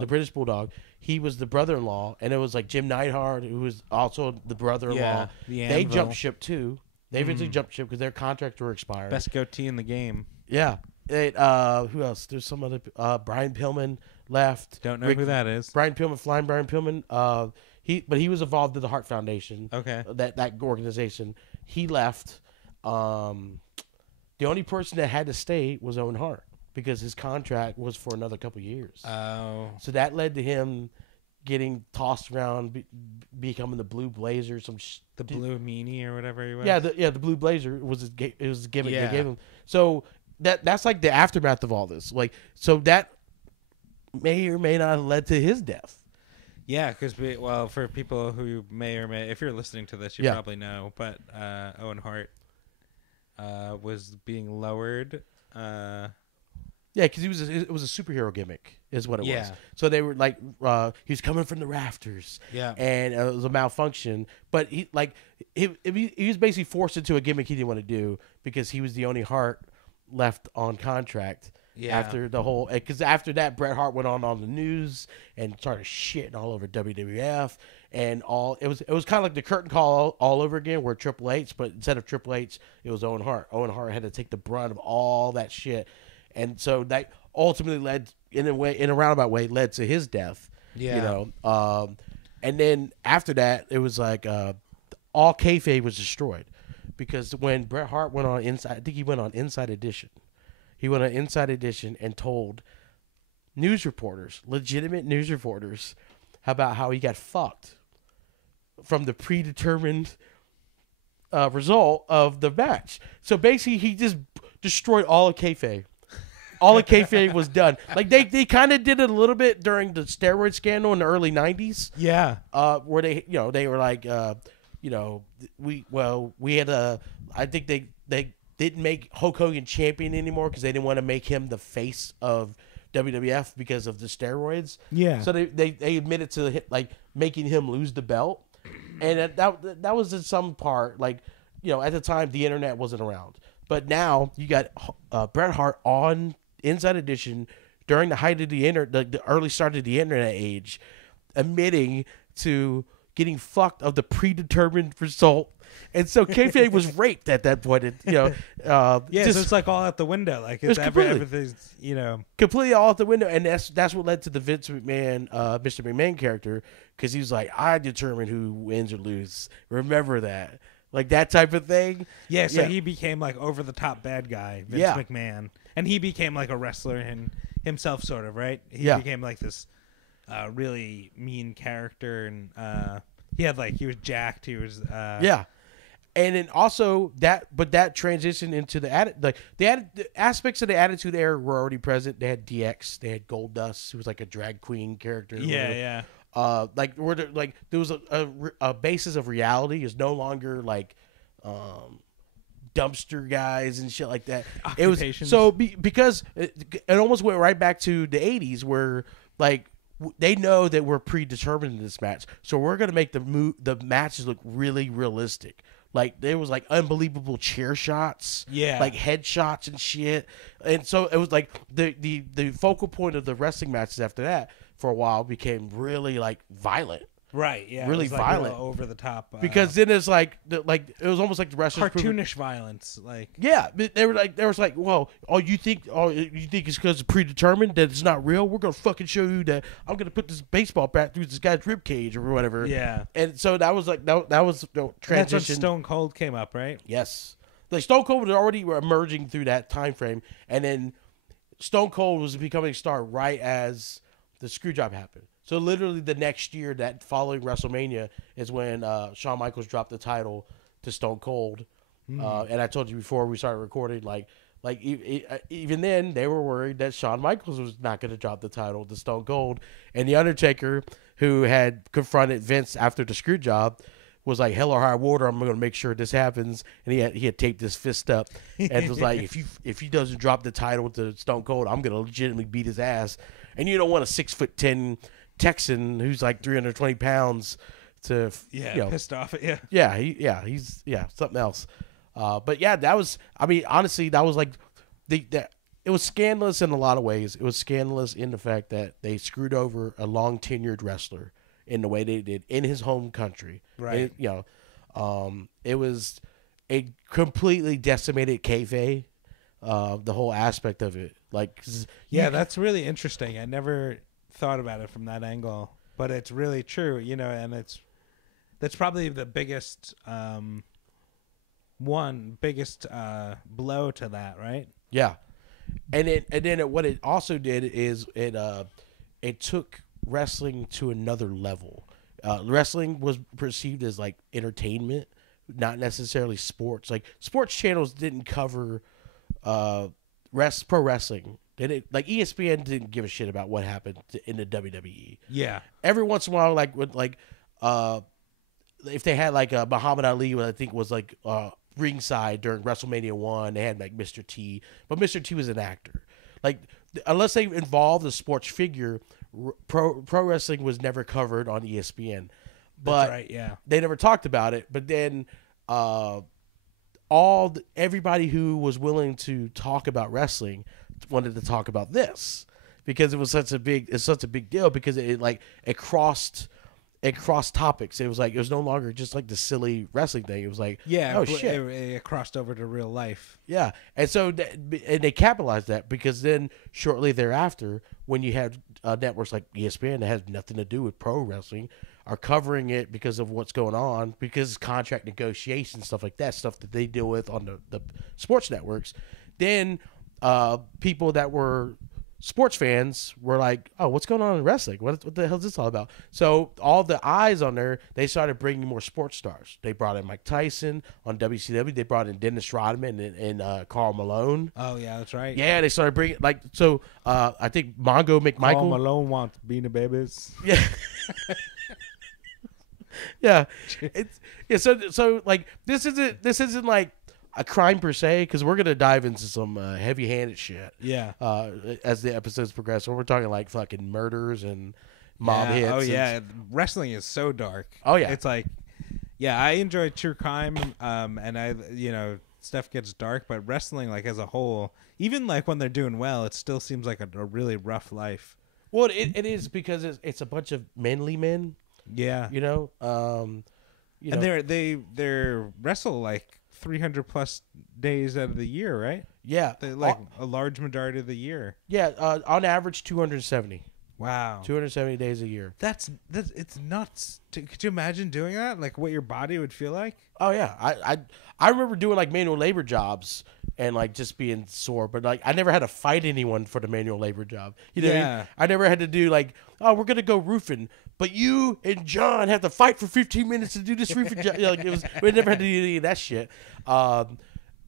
British Bulldog. He was the brother-in-law, and it was like Jim Neidhart, who was also the brother-in-law. Yeah, they jumped ship too. They eventually jumped ship because their contracts were expired. Best goatee in the game. Yeah. Who else? There's some other. Brian Pillman left. Don't know who that is. Brian Pillman. Brian Pillman. He was involved in the Hart Foundation. Okay. That organization. He left. The only person that had to stay was Owen Hart, because his contract was for another couple of years. Oh. So that led to him getting tossed around, becoming the Blue Blazer. The Blue Meanie or whatever he was. Yeah, the Blue Blazer was it was a gimmick they gave him. So that's like the aftermath of all this. Like, so that may or may not have led to his death. Yeah, because for people who may or may, if you're listening to this, you probably know, but Owen Hart was being lowered. Yeah, because it was a superhero gimmick, is what it was. So they were like, he was coming from the rafters. Yeah, and it was a malfunction. But he was basically forced into a gimmick he didn't want to do because he was the only Hart left on contract. Yeah. After the whole, because after that, Bret Hart went on the news and started shitting all over WWF and all. It was kind of like the curtain call all over again, where Triple H, but instead of Triple H, it was Owen Hart. Owen Hart had to take the brunt of all that shit. And so that ultimately led, in a roundabout way, led to his death. Yeah. And then after that, it was like all kayfabe was destroyed, because when Bret Hart went on Inside, I think he went on Inside Edition. He went on Inside Edition and told news reporters, legitimate news reporters, about how he got fucked from the predetermined result of the match. So basically, he just destroyed all of kayfabe. All of kayfabe was done. Like they kind of did it a little bit during the steroid scandal in the early '90s. Yeah. Where they were like, we had a. I think they didn't make Hulk Hogan champion anymore because they didn't want to make him the face of WWF because of the steroids. Yeah. So they admitted to like making him lose the belt, and that was in some part, like, at the time the internet wasn't around, but now you got Bret Hart on Inside Edition during the height of the internet, the early start of the internet age, admitting to getting fucked of the predetermined result. And so kayfabe was raped at that point. So it's like all out the window. Like everything's, completely all out the window. And that's what led to the Vince McMahon, Mr. McMahon character, because he was like, I determine who wins or loses. Remember that. Like that type of thing. Yeah, so he became like over the top bad guy, Vince McMahon. And he became like a wrestler himself, sort of, right? He became like this really mean character, and he was jacked. He was and then also that transitioned into the aspects of the Attitude Era were already present. They had DX, they had Goldust, who was like a drag queen character. Yeah. There was a basis of reality is no longer like dumpster guys and shit like that. It was because it almost went right back to the 80s where like they know that we're predetermined in this match, so we're gonna make the matches look really realistic. Like there was like unbelievable chair shots, like head shots and shit, and so it was like the focal point of the wrestling matches after that for a while became really like violent. Right, yeah, really violent, real over the top. Because then it's like it was almost like the wrestlers cartoonish violence, like but they were like, well, you think it's because it's predetermined that it's not real? We're gonna fucking show you that I'm gonna put this baseball bat through this guy's rib cage or whatever. Yeah, and so that was like that was the transition. That's when Stone Cold came up, right? Yes, like Stone Cold was already emerging through that time frame, and then Stone Cold was becoming a star right as the Screwjob happened. So literally the next year, that following WrestleMania, is when Shawn Michaels dropped the title to Stone Cold. And I told you before we started recording, even then they were worried that Shawn Michaels was not going to drop the title to Stone Cold. And The Undertaker, who had confronted Vince after the Screwjob, was like, hell or high water, I'm going to make sure this happens. And he had taped his fist up and was like, if he doesn't drop the title to Stone Cold, I'm going to legitimately beat his ass. And you don't want a 6'10" Texan who's like 320 pounds to pissed off at you. He's something else. But yeah, that was, I mean, honestly, that was like it was scandalous in a lot of ways. It was scandalous in the fact that they screwed over a long tenured wrestler in the way they did in his home country. Right. It was a completely decimated kayfabe, the whole aspect of it. That's really interesting. I never thought about it from that angle, but it's really true, and that's probably the biggest blow to that, right? Yeah. And then what it also did is it took wrestling to another level. Wrestling was perceived as like entertainment, not necessarily sports. Like sports channels didn't cover pro wrestling. They didn't, like ESPN didn't give a shit about what happened in the WWE. Yeah. Every once in a while, if they had like a Muhammad Ali, what I think was like ringside during WrestleMania 1, they had like Mr. T, but Mr. T was an actor. Like unless they involved a sports figure, pro wrestling was never covered on ESPN. But that's right, yeah. They never talked about it. But then everybody who was willing to talk about wrestling wanted to talk about this because it's such a big deal because it crossed topics. It was no longer just like the silly wrestling thing. It was like, oh shit, it crossed over to real life. Yeah, and so and they capitalized that because then shortly thereafter, when you had networks like ESPN that has nothing to do with pro wrestling are covering it because of what's going on, because contract negotiations, stuff like that, stuff that they deal with on the sports networks, then people that were sports fans were like, oh, what's going on in wrestling? What the hell is this all about? So all the eyes on there, they started bringing more sports stars. They brought in Mike Tyson on WCW. They brought in Dennis Rodman and Karl Malone. Oh, yeah, that's right. Yeah, they started bringing, I think Mongo McMichael. Karl Malone wants Beanie Babies. Yeah. Yeah. So like, this isn't like a crime per se, because we're gonna dive into some heavy-handed shit. Yeah. As the episodes progress, so we're talking like fucking murders and mob hits. Oh yeah, wrestling is so dark. Oh yeah, it's like, yeah, I enjoy true crime, and I stuff gets dark, but wrestling, like, as a whole, even like when they're doing well, it still seems like a really rough life. Well, it is because it's a bunch of manly men. Yeah. You know, and they wrestle like 300 plus days out of the year, right? Yeah, they like a large majority of the year. Yeah, on average 270. Wow, 270 days a year. That's it's nuts. Could you imagine doing that? Like what your body would feel like? Oh yeah, I remember doing like manual labor jobs and like just being sore, but like I never had to fight anyone for the manual labor job. You know, what I mean? I never had to do like, oh, we're gonna go roofing, but you and John have to fight for 15 minutes to do this roofing job. You know, like we never had to do any of that shit.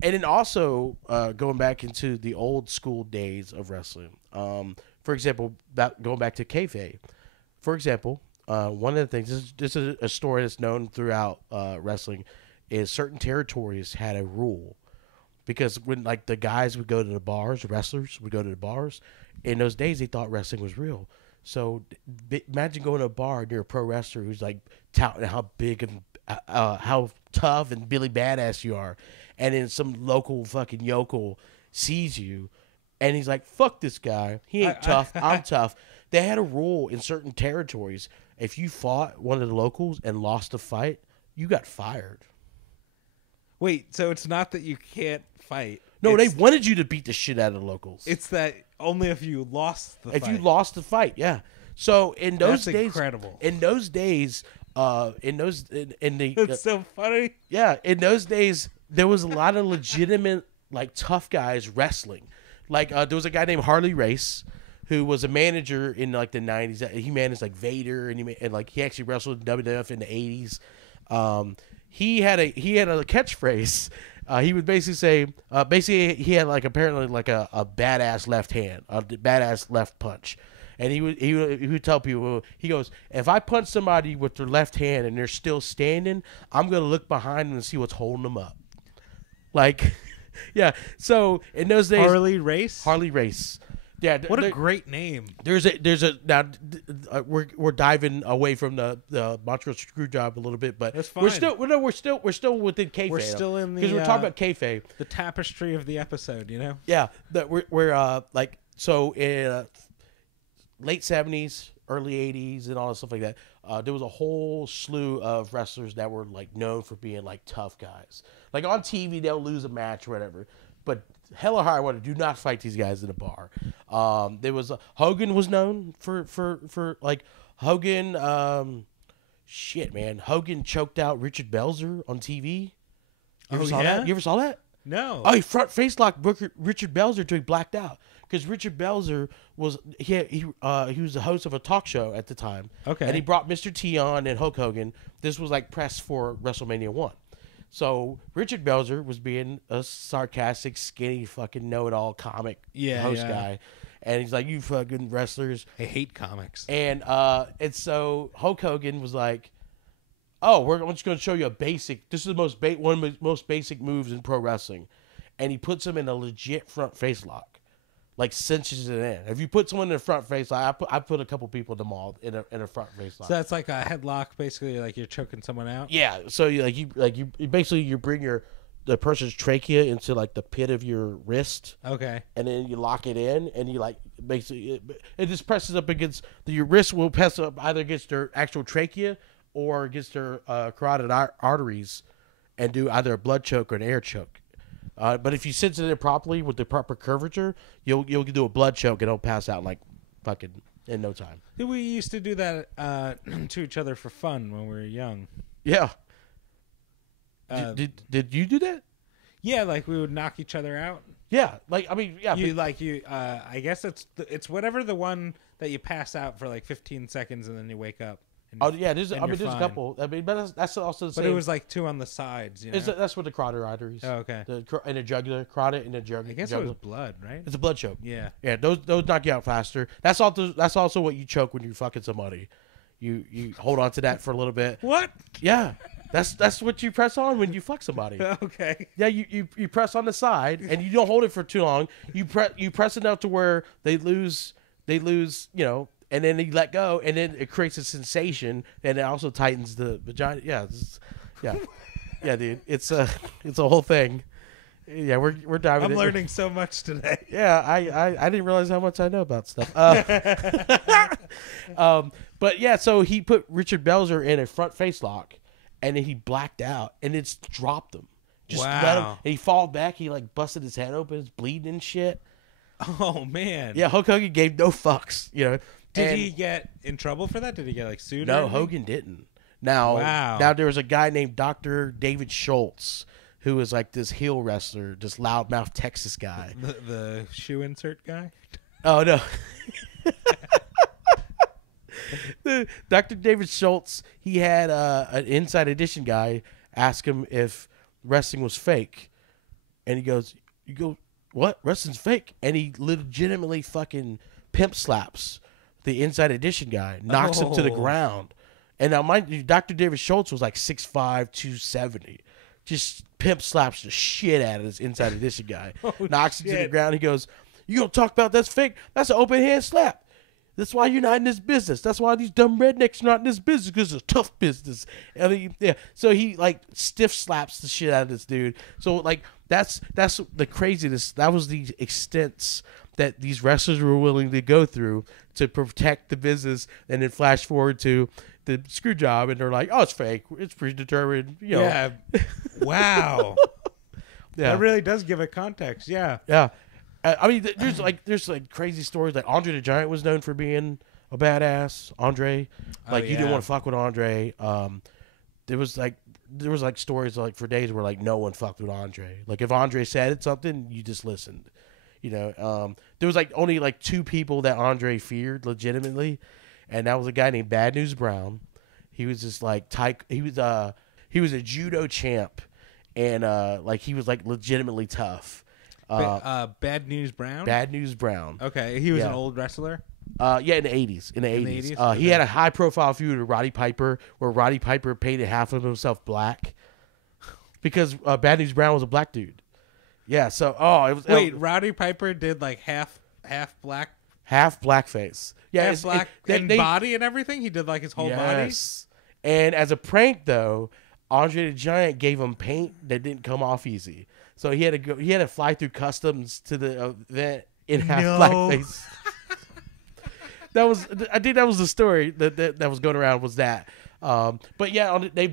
And then also going back into the old school days of wrestling. For example, going back to kayfabe. For example, one of the things, this is a story that's known throughout wrestling, is certain territories had a rule. Because when like the guys would go to the bars, the wrestlers would go to the bars, in those days they thought wrestling was real. So imagine going to a bar and you're a pro wrestler who's like touting how big and how tough and Billy Badass you are. And then some local fucking yokel sees you and he's like, fuck this guy. He ain't tough. I'm tough. They had a rule in certain territories. If you fought one of the locals and lost a fight, you got fired. Wait, so it's not that you can't fight. No, they wanted you to beat the shit out of the locals. It's that only if you lost the fight. If you lost the fight, yeah. So in those days, incredible. In those days, it's so funny. Yeah, in those days, there was a lot of legitimate, like, tough guys wrestling. Like, there was a guy named Harley Race who was a manager in, like, the 90s. He managed, like, Vader, and he actually wrestled in WWF in the 80s. He had a catchphrase. He would basically say, he had, like, apparently, like, a badass left hand, a badass left punch. And he would tell people, he goes, if I punch somebody with their left hand and they're still standing, I'm going to look behind them and see what's holding them up. Like, yeah. So in those days, Harley Race. Yeah. What a great name. Now we're diving away from the Montreal Screwjob a little bit, but that's fine. we're still within kayfabe. We're still in because we're talking about kayfabe, the tapestry of the episode. You know. Yeah. That we're like, so in late 70s, early 80s, and all that stuff like that. There was a whole slew of wrestlers that were like known for being like tough guys. Like on TV, they'll lose a match or whatever, but hell or high water, do not fight these guys in a bar. There was Hogan was known for like Hogan. Shit, man, Hogan choked out Richard Belzer on TV. You ever saw that? You ever saw that? No. Oh, he front face locked Richard Belzer until he blacked out. Because Richard Belzer was he was the host of a talk show at the time. Okay. And he brought Mr. T on and Hulk Hogan. This was like press for WrestleMania 1. So Richard Belzer was being a sarcastic, skinny, fucking know-it-all comic host guy. And he's like, you fucking wrestlers. I hate comics. And so Hulk Hogan was like, oh, I'm just going to show you a basic. This is one of the most basic moves in pro wrestling. And he puts him in a legit front face lock. Like cinches it in. If you put someone in a front face lock, I put a couple people in the mall in a front face lock. So that's like a headlock, basically, like you're choking someone out. Yeah. So you basically bring the person's trachea into like the pit of your wrist. Okay. And then you lock it in, and you like basically it just presses up against your wrist will press up either against their actual trachea or against their carotid arteries, and do either a blood choke or an air choke. But if you sense it properly with the proper curvature, you'll do a blood choke and it'll pass out like fucking in no time. We used to do that to each other for fun when we were young. Yeah. Did you do that? Yeah, like we would knock each other out. Yeah, like I mean, yeah. I guess it's whatever the one that you pass out for like 15 seconds and then you wake up. Oh yeah, there's a couple. I mean, but that's also the same. But it was like two on the sides. You know? That's with the carotid arteries. Oh, okay. And the jugular carotid and the jugular. I guess it was blood, right? It's a blood choke. Yeah. Yeah, those knock you out faster. That's also what you choke when you're fucking somebody. You hold on to that for a little bit. What? Yeah. That's what you press on when you fuck somebody. Okay. Yeah, you press on the side and you don't hold it for too long. You press enough to where they lose, you know. And then you let go, and then it creates a sensation, and it also tightens the vagina. Yeah, yeah, dude. It's a whole thing. Yeah, we're diving. I'm learning so much today. Yeah, I didn't realize how much I know about stuff. But yeah, so he put Richard Belzer in a front face lock, and then he blacked out, and it's dropped him. Just let him, and he fall back. He like busted his head open, it's bleeding and shit. Oh man. Yeah, Hulk Hogan gave no fucks. You know. Did he get in trouble for that? Did he get like sued? No, Hogan didn't. Now there was a guy named Dr. David Schultz, who was like this heel wrestler, this loudmouth Texas guy. The shoe insert guy? Oh, no. Dr. David Schultz, he had an Inside Edition guy ask him if wrestling was fake. And he goes, you go, what? Wrestling's fake? And he legitimately fucking pimp slaps the Inside Edition guy, knocks him to the ground. And now, mind you, Dr. David Schultz was like 6'5", 270. Just pimp slaps the shit out of this Inside Edition guy. Knocks him to the ground. He goes, you don't talk about that's fake? That's an open hand slap. That's why you're not in this business. That's why these dumb rednecks are not in this business, because it's a tough business. I mean, yeah. So he like stiff slaps the shit out of this dude. So like that's the craziness. That was the extents that these wrestlers were willing to go through to protect the business. And then flash forward to the screw job, and they're like, "Oh, it's fake. It's predetermined." You know. Yeah. Wow. Yeah. That really does give it context. Yeah. Yeah. I mean, there's crazy stories. Like Andre the Giant was known for being a badass. Andre, like you didn't want to fuck with Andre. There was stories like for days where like no one fucked with Andre. Like if Andre said something, you just listened. You know, there was like only like two people that Andre feared legitimately, and that was a guy named Bad News Brown. He was just like he was a judo champ, and like he was like legitimately tough. Bad News Brown? Bad News Brown. Okay, he was an old wrestler? Yeah, in the 80s. In the 80s. Okay. He had a high-profile feud with Roddy Piper, where Roddy Piper painted half of himself black because Bad News Brown was a black dude. Yeah, so, it was... Wait, Roddy Piper did like half black? Half blackface. Yeah, half black body and everything? He did like his whole body? And as a prank, though, Andre the Giant gave him paint that didn't come off easy. So he had to fly through customs to the event in half blackface. I think that was the story that was going around was that. But yeah, they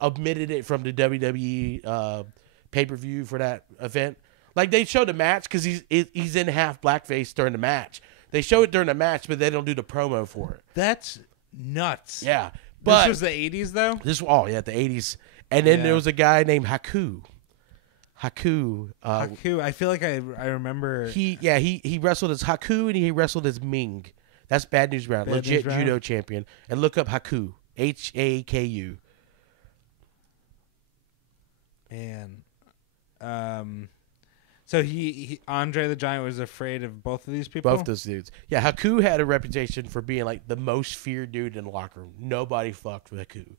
omitted it from the WWE pay-per-view for that event. Like they showed the match because he's in half blackface during the match. They show it during the match, but they don't do the promo for it. That's nuts. Yeah, but this was the 80s though. The 80s, and then there was a guy named Haku. Haku. I feel like I remember. He wrestled as Haku and he wrestled as Ming. That's Bad News Brown, legit judo champion. And look up Haku, Haku. And, so he Andre the Giant was afraid of both of these people. Both those dudes. Yeah, Haku had a reputation for being like the most feared dude in the locker room. Nobody fucked with Haku.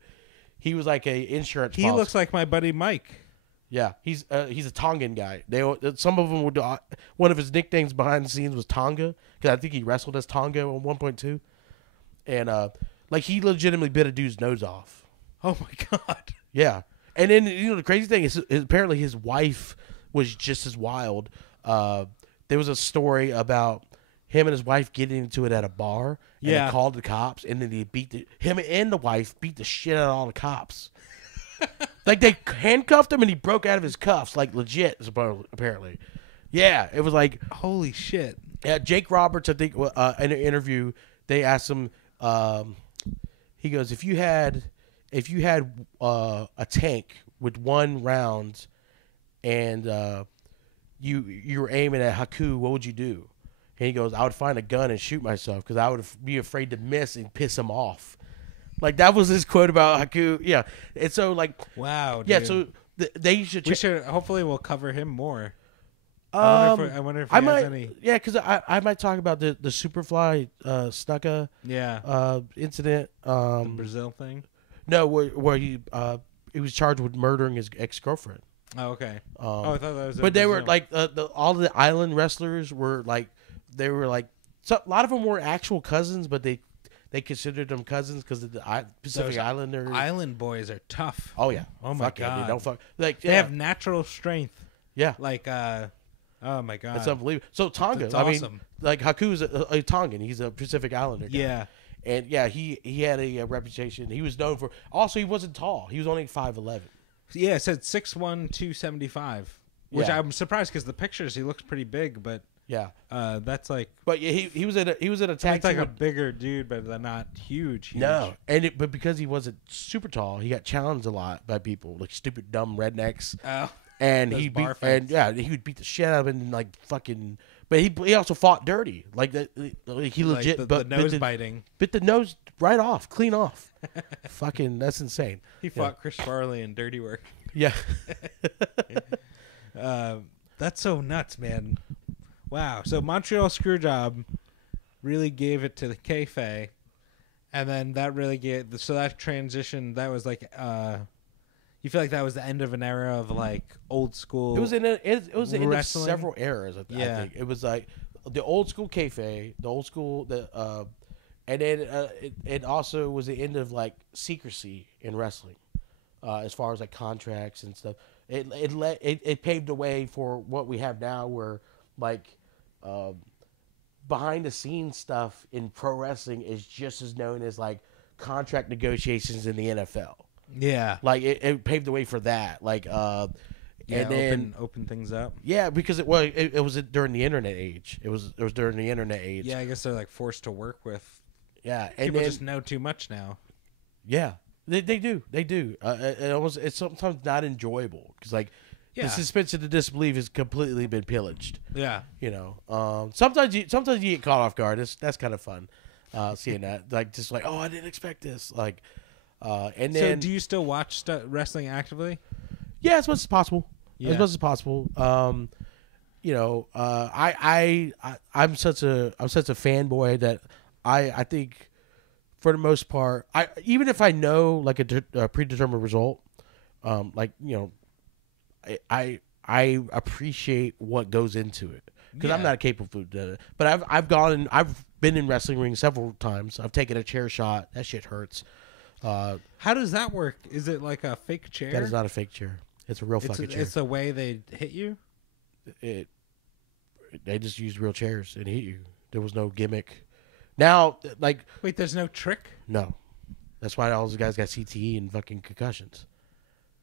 He was like a insurance. He looks like my buddy Mike. Yeah, he's a Tongan guy. Some of them would. One of his nicknames behind the scenes was Tonga because I think he wrestled as Tonga on 1.2, and like he legitimately bit a dude's nose off. Oh my god. Yeah, and then the crazy thing is apparently his wife was just as wild. There was a story about him and his wife getting into it at a bar. And he called the cops, and then him and the wife beat the shit out of all the cops. Like they handcuffed him and he broke out of his cuffs, like legit. Apparently, yeah, it was like holy shit. Yeah, Jake Roberts, I think, in an interview, they asked him. He goes, if you had a tank with one round, and you were aiming at Haku, what would you do? And he goes, I would find a gun and shoot myself because I would be afraid to miss and piss him off. Like that was his quote about Haku. Yeah, and so like wow. Dude. Yeah, so they should. We should hopefully we'll cover him more. I wonder if he has any. Yeah, because I might talk about the Superfly Snuka incident. The Brazil thing. No, where he was charged with murdering his ex-girlfriend. Oh, okay. I thought that was. But they were like all the island wrestlers were like they were like a lot of them were actual cousins, but they they considered them cousins because of the Pacific Islanders. Island boys are tough. Oh yeah. Oh my god. Yeah, dude, don't fuck. Like they have natural strength. Yeah. Like oh my god. It's unbelievable. So Tonga, It's awesome. I mean, like Haku's a Tongan. He's a Pacific Islander guy. Yeah. And yeah, he had a reputation. He was known for. Also, he wasn't tall. He was only 5'11". Yeah, it said 6'1", 275. Which I'm surprised because the pictures he looks pretty big, but yeah, that's like. But yeah, he was in a tag. It's like a bigger dude, but not huge. No, but because he wasn't super tall, he got challenged a lot by people like stupid dumb rednecks. Oh, and he would beat the shit out of him and like fucking. But he also fought dirty, like that. Like he legit, like the nose biting, bit the nose right off, clean off. Fucking, that's insane. He fought Chris Farley in Dirty Work. Yeah. That's so nuts, man. Wow. So Montreal Screwjob really gave it to the KAYFABE, and then that really that transition. That was like, you feel like that was the end of an era of like old school. It was the end of several eras. I think it was like the old school KAYFABE, the old school and then it also was the end of like secrecy in wrestling, as far as like contracts and stuff. It paved the way for what we have now, where like behind the scenes stuff in pro wrestling is just as known as like contract negotiations in the NFL. Yeah, like it paved the way for that. Like and then open things up. Yeah, because it was during the internet age. It was during the internet age. Yeah, I guess they're like forced to work with. Yeah, and people just know too much now. Yeah, they do. It's sometimes not enjoyable because like the suspension of disbelief has completely been pillaged. Yeah, you know. Sometimes you get caught off guard. That's kind of fun, seeing that. Like just like, oh, I didn't expect this. Like, and then. So do you still watch wrestling actively? Yeah, as much as possible. Yeah. As much as possible. You know, I'm such a fanboy that I think for the most part, even if I know like a predetermined result, like, you know, I appreciate what goes into it because I'm not capable of doing it. But I've been in wrestling rings several times. I've taken a chair shot. That shit hurts. How does that work? Is it like a fake chair? That is not a fake chair. It's a real fucking chair. It's the way they hit you? They just used real chairs and hit you. There was no gimmick. Now, like... Wait, there's no trick? No. That's why all those guys got CTE and fucking concussions.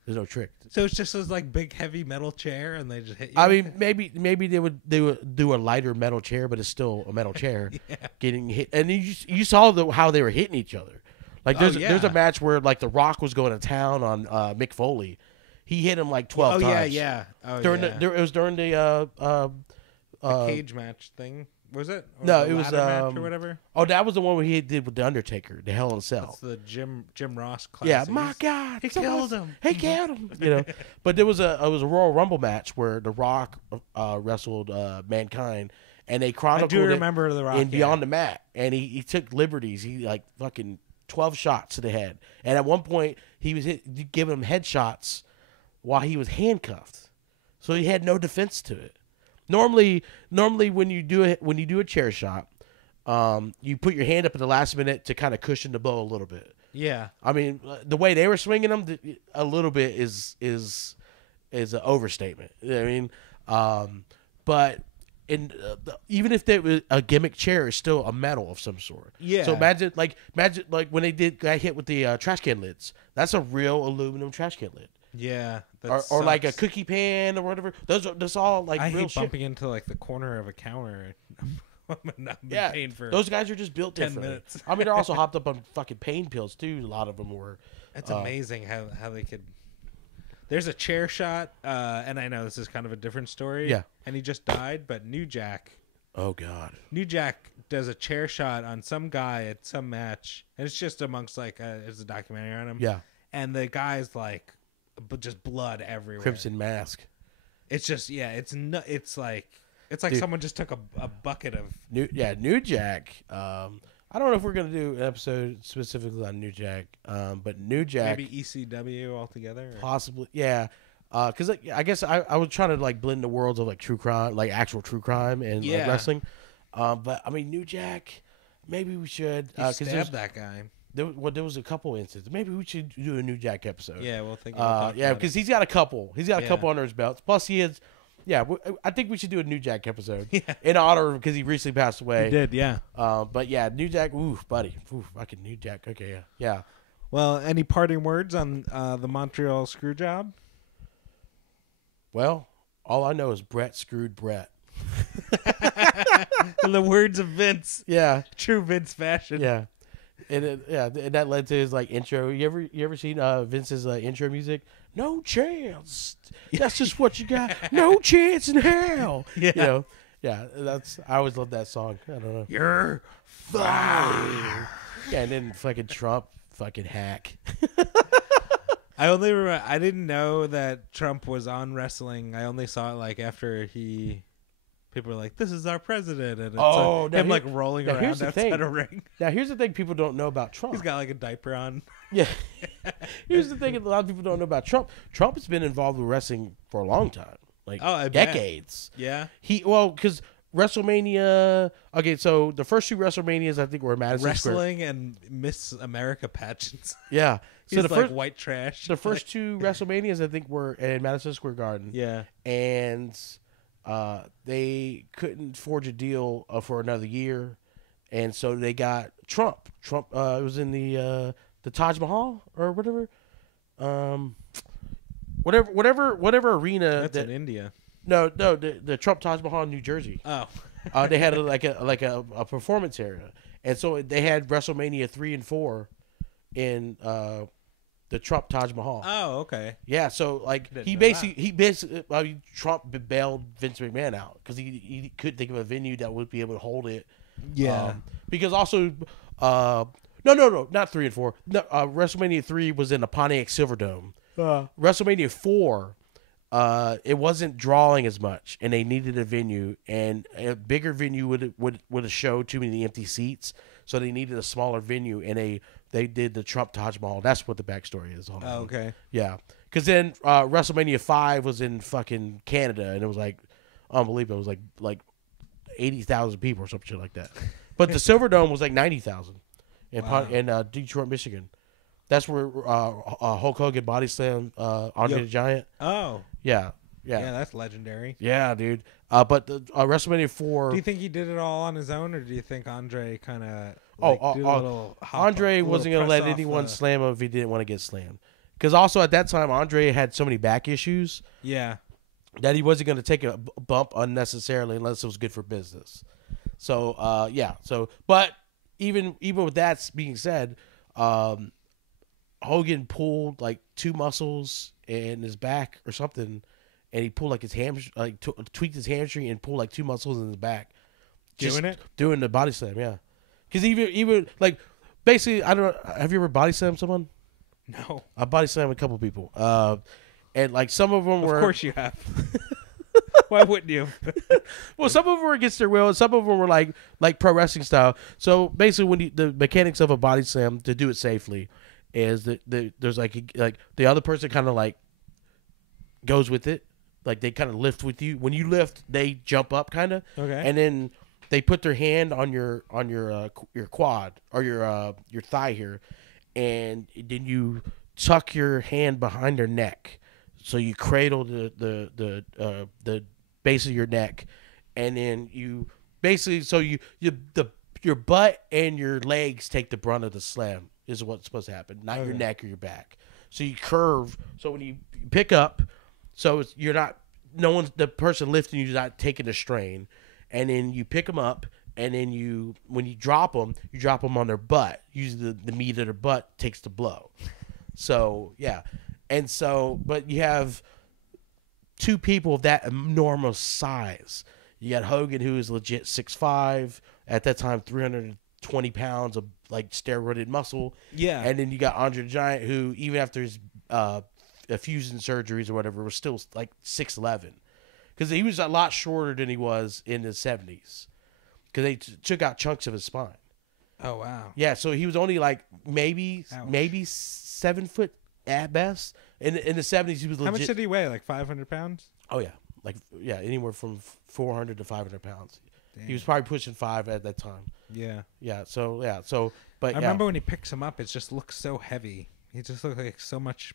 There's no trick. So it's just this like big heavy metal chair and they just hit you? I mean, maybe they would do a lighter metal chair, but it's still a metal chair getting hit. And you saw how they were hitting each other. Like there's a match where like The Rock was going to town on Mick Foley. He hit him like 12 times. Yeah. It was during the cage match thing. Was it? Or no, it was match or whatever. Oh, that was the one where he did with the Undertaker, the Hell in a Cell. That's the Jim Ross classic. Yeah, my God, he killed him. He killed him. You know, but there was a Royal Rumble match where The Rock wrestled Mankind, and they chronicled. I do remember The Rock in Beyond the Mat, and he took liberties. He like fucking 12 shots to the head, and at one point he was giving him headshots while he was handcuffed, so he had no defense to it. Normally, when you do a chair shot, you put your hand up at the last minute to kind of cushion the blow a little bit. Yeah, I mean, the way they were swinging them, a little bit is an overstatement. You know what I mean, but even if there was a gimmick chair, it's still a metal of some sort. Yeah. So imagine like when they got hit with the trash can lids. That's a real aluminum trash can lid. Yeah, or like a cookie pan or whatever. That's all like I real hate bumping into like the corner of a counter. For those guys are just built 10 minutes. I mean, they're also hopped up on fucking pain pills too. A lot of them were. It's amazing how they could. There's a chair shot, and I know this is kind of a different story. Yeah, and he just died. But New Jack. Oh God. New Jack does a chair shot on some guy at some match, and it's just amongst like there's a documentary on him. Yeah, and the guy's like. But just blood everywhere. Crimson Mask. It's just it's like dude, someone just took a bucket of New Jack. I don't know if we're gonna do an episode specifically on New Jack, but New Jack maybe ECW altogether. Or? Possibly, yeah. Because I guess I was trying to like blend the worlds of like true crime, like actual true crime and like, wrestling. But I mean, New Jack. Maybe we should. Stab that guy. There was a couple instances. Maybe we should do a New Jack episode. Yeah, we'll think. Yeah, because he's got a couple. He's got a couple under his belts. Plus, he has. Yeah, I think we should do a New Jack episode in honor of because he recently passed away. He did, yeah. But yeah, New Jack. Ooh, buddy. Ooh, fucking New Jack. Okay, yeah. Well, any parting words on the Montreal Screwjob? Well, all I know is Bret screwed Bret. In the words of Vince. Yeah. True Vince fashion. Yeah. And that led to his like intro. You ever seen Vince's intro music? No chance. That's just what you got. No chance in hell. Yeah. You know. Yeah. I always love that song. I don't know. You're fired. Yeah, and then fucking Trump, fucking hack. I only remember. I didn't know that Trump was on wrestling. I only saw it like after people were like, "This is our president," and it's him like rolling around outside a ring. Now, here's the thing people don't know about Trump. He's got like a diaper on. Yeah. Here's the thing a lot of people don't know about Trump. Trump has been involved with wrestling for a long time, like decades. Yeah. Because WrestleMania. Okay, so the first two WrestleManias I think were Madison Wrestling Square. And Miss America pageants. Yeah. So the first white trash. The first two WrestleManias I think were in Madison Square Garden. Yeah. And they couldn't forge a deal for another year, and so they got Trump. Trump it was in the Taj Mahal or whatever, whatever arena. That's in India. No, the Trump Taj Mahal in New Jersey. Oh, they had a performance area, and so they had WrestleMania 3 and 4 in the Trump Taj Mahal. Oh, okay. Yeah, so like Trump bailed Vince McMahon out because he couldn't think of a venue that would be able to hold it. Yeah, because also, no, not 3 and 4. No, WrestleMania 3 was in the Pontiac Silverdome. WrestleMania 4, it wasn't drawing as much, and they needed a venue, and a bigger venue would have showed too many empty seats, so they needed a smaller venue, and they did the Trump Taj Mahal. That's what the backstory is on. Oh, okay. Yeah. Because then WrestleMania 5 was in fucking Canada, and it was like unbelievable. It was like 80,000 people or some shit like that. But the Silverdome was like 90,000 in Detroit, Michigan. That's where Hulk Hogan body slammed Andre the Giant. Oh. Yeah. Yeah, that's legendary. Yeah, dude. But the WrestleMania 4... Do you think he did it all on his own, or do you think Andre kind of... Andre wasn't going to let anyone slam him if he didn't want to get slammed. Because also at that time, Andre had so many back issues that he wasn't going to take a bump unnecessarily unless it was good for business. So, yeah. But even with that being said, Hogan pulled like 2 muscles in his back or something, and he pulled like his tweaked his hamstring and pulled like 2 muscles in his back. Doing the body slam, yeah. Because even like basically, I don't know. Have you ever body slammed someone? No. I body slammed a couple people, and like some of them were. Of course you have. Why wouldn't you? Well, some of them were against their will, and some of them were like pro wrestling style. So basically, when the mechanics of a body slam to do it safely is that there's like the other person kind of like goes with it, like they kind of lift with you. When you lift, they jump up kind of. Okay. And then they put their hand on your quad or your thigh here, and then you tuck your hand behind their neck, so you cradle the base of your neck, and then you basically your butt and your legs take the brunt of the slam is what's supposed to happen, not your neck or your back. So you curve. So when you pick up, so the person lifting you is not taking a strain. And then you pick them up, and then when you drop them on their butt. Usually the meat of their butt takes the blow. So, yeah. And so, but you have 2 people of that enormous size. You got Hogan, who is legit 6'5", at that time 320 pounds of like steroided muscle. Yeah. And then you got Andre the Giant, who even after his fusion surgeries or whatever was still like 6'11". Because he was a lot shorter than he was in the 70s. Because they took out chunks of his spine. Oh, wow. Yeah, so he was only like maybe 7 foot at best. In the 70s, he was legit. How much did he weigh? Like 500 pounds? Oh, yeah. Anywhere from 400 to 500 pounds. Damn. He was probably pushing 5 at that time. Yeah. Yeah. So, but I remember when he picks him up, it just looks so heavy. He just looked like so much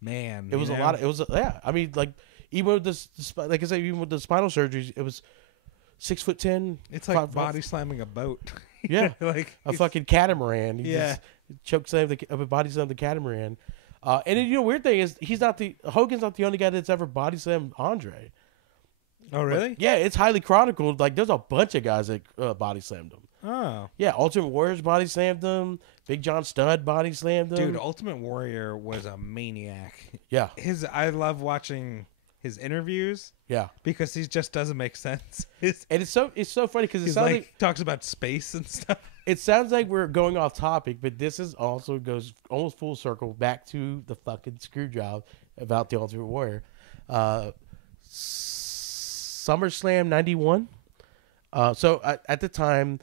man. It was a lot. I mean, like even with this, like I said, even with the spinal surgeries, it was 6'10". It's like body slamming a boat. Yeah, like a fucking catamaran. He yeah, just choke slammed the body slammed the catamaran. And then, weird thing is Hogan's not the only guy that's ever body slammed Andre. Oh really? But, yeah, it's highly chronicled. Like there's a bunch of guys that body slammed him. Oh yeah, Ultimate Warrior's body slammed him. Big John Studd body slammed him. Dude, Ultimate Warrior was a maniac. Yeah, I love watching his interviews. Yeah, because he just doesn't make sense. And it's so funny because it sounds like talks about space and stuff. It sounds like we're going off topic, but this is also goes almost full circle back to the fucking screw job about the Ultimate Warrior. SummerSlam '91. So at the time,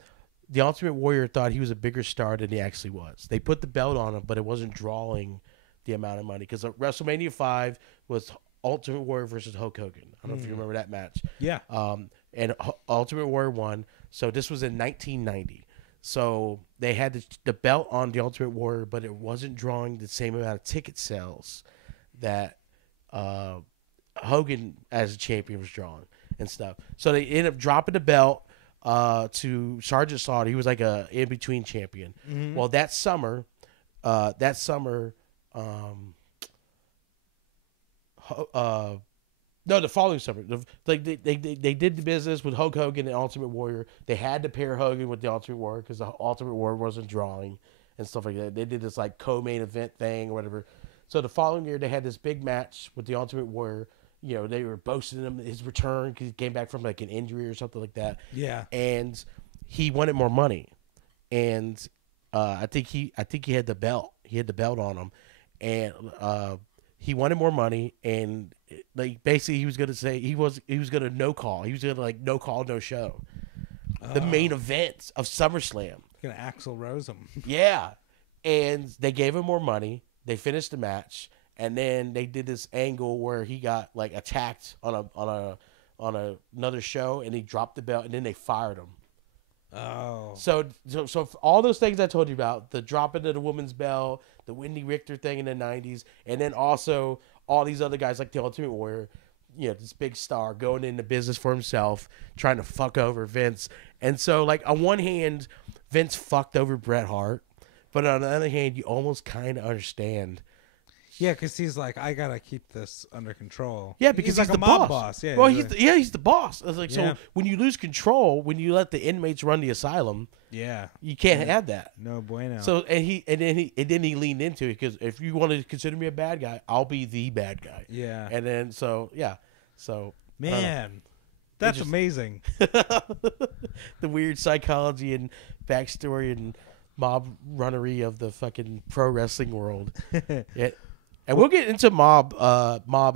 the Ultimate Warrior thought he was a bigger star than he actually was. They put the belt on him, but it wasn't drawing the amount of money because WrestleMania 5 was Ultimate Warrior versus Hulk Hogan. I don't know if you remember that match. Yeah. And Ultimate Warrior won. So this was in 1990. So they had the belt on the Ultimate Warrior, but it wasn't drawing the same amount of ticket sales that Hogan as a champion was drawing and stuff. So they ended up dropping the belt to Sergeant Slaughter. He was like a in-between champion. Mm-hmm. Well, the following summer, they did the business with Hulk Hogan and Ultimate Warrior. They had to pair Hogan with the Ultimate Warrior because the Ultimate Warrior wasn't drawing and stuff like that. They did this like co-main event thing or whatever. So the following year, they had this big match with the Ultimate Warrior. They were boasting him his return because he came back from like an injury or something like that. Yeah, and he wanted more money, and I think he had the belt. He had the belt on him, and he wanted more money, and like basically he was gonna say he was gonna no call. He was gonna like no call, no show. The main event of SummerSlam. Gonna Axl Rose him. Yeah, and they gave him more money. They finished the match, and then they did this angle where he got like attacked on another show, and he dropped the belt, and then they fired him. Oh, so all those things I told you about, the dropping of the woman's belt, the Wendy Richter thing in the 90s, and then also all these other guys like the Ultimate Warrior, this big star going into business for himself, trying to fuck over Vince. And so, like, on one hand, Vince fucked over Bret Hart, but on the other hand, you almost kind of understand. Yeah, because he's like, I gotta keep this under control. Yeah, because he's like the a mob boss. Yeah, well, he's the boss. It's like, so when you lose control, when you let the inmates run the asylum, you can't have that. No bueno. So and then he leaned into it because if you want to consider me a bad guy, I'll be the bad guy. Yeah. And then so man, that's amazing. The weird psychology and backstory and mob runnery of the fucking pro wrestling world. And we'll get into mob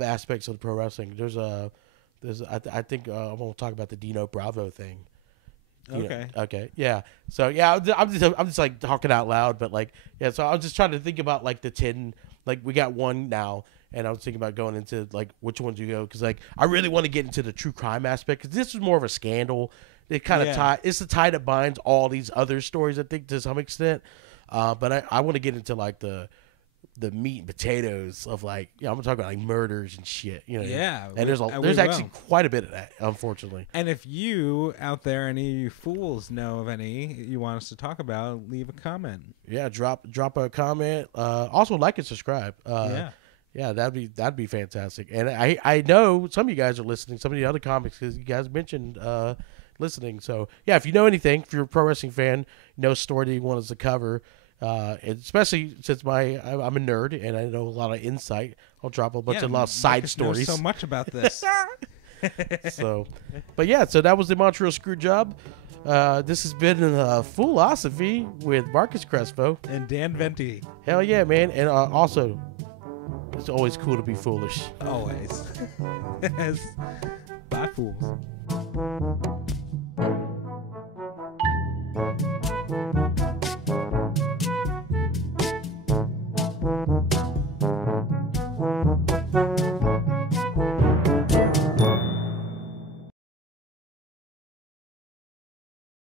aspects of the pro wrestling. I think I won't talk about the Dino Bravo thing. Okay. Yeah. So yeah, I'm just like talking out loud, but like So I was just trying to think about like the 10. Like we got one now, and I was thinking about going into like which ones you go because like I really want to get into the true crime aspect because this is more of a scandal. It kind of it's the tie that binds all these other stories. I think to some extent, but I want to get into like the meat and potatoes of like I'm talking about like murders and shit, Yeah, and there's actually quite a bit of that, unfortunately. And if you out there, any of you fools know of any you want us to talk about, leave a comment. Yeah, drop a comment. Also like and subscribe. That'd be fantastic. And I know some of you guys are listening. Some of the other comics because you guys mentioned listening. So yeah, if you know anything, if you're a pro wrestling fan, know a story that you want us to cover. Especially since I'm a nerd and I know a lot of insight, I'll drop a lot of side stories. So much about this. So that was the Montreal Screwjob. This has been Foolosophy with Marcus Crespo and Dan Venti. Hell yeah, man! And also, it's always cool to be foolish. Always. Bye, fools.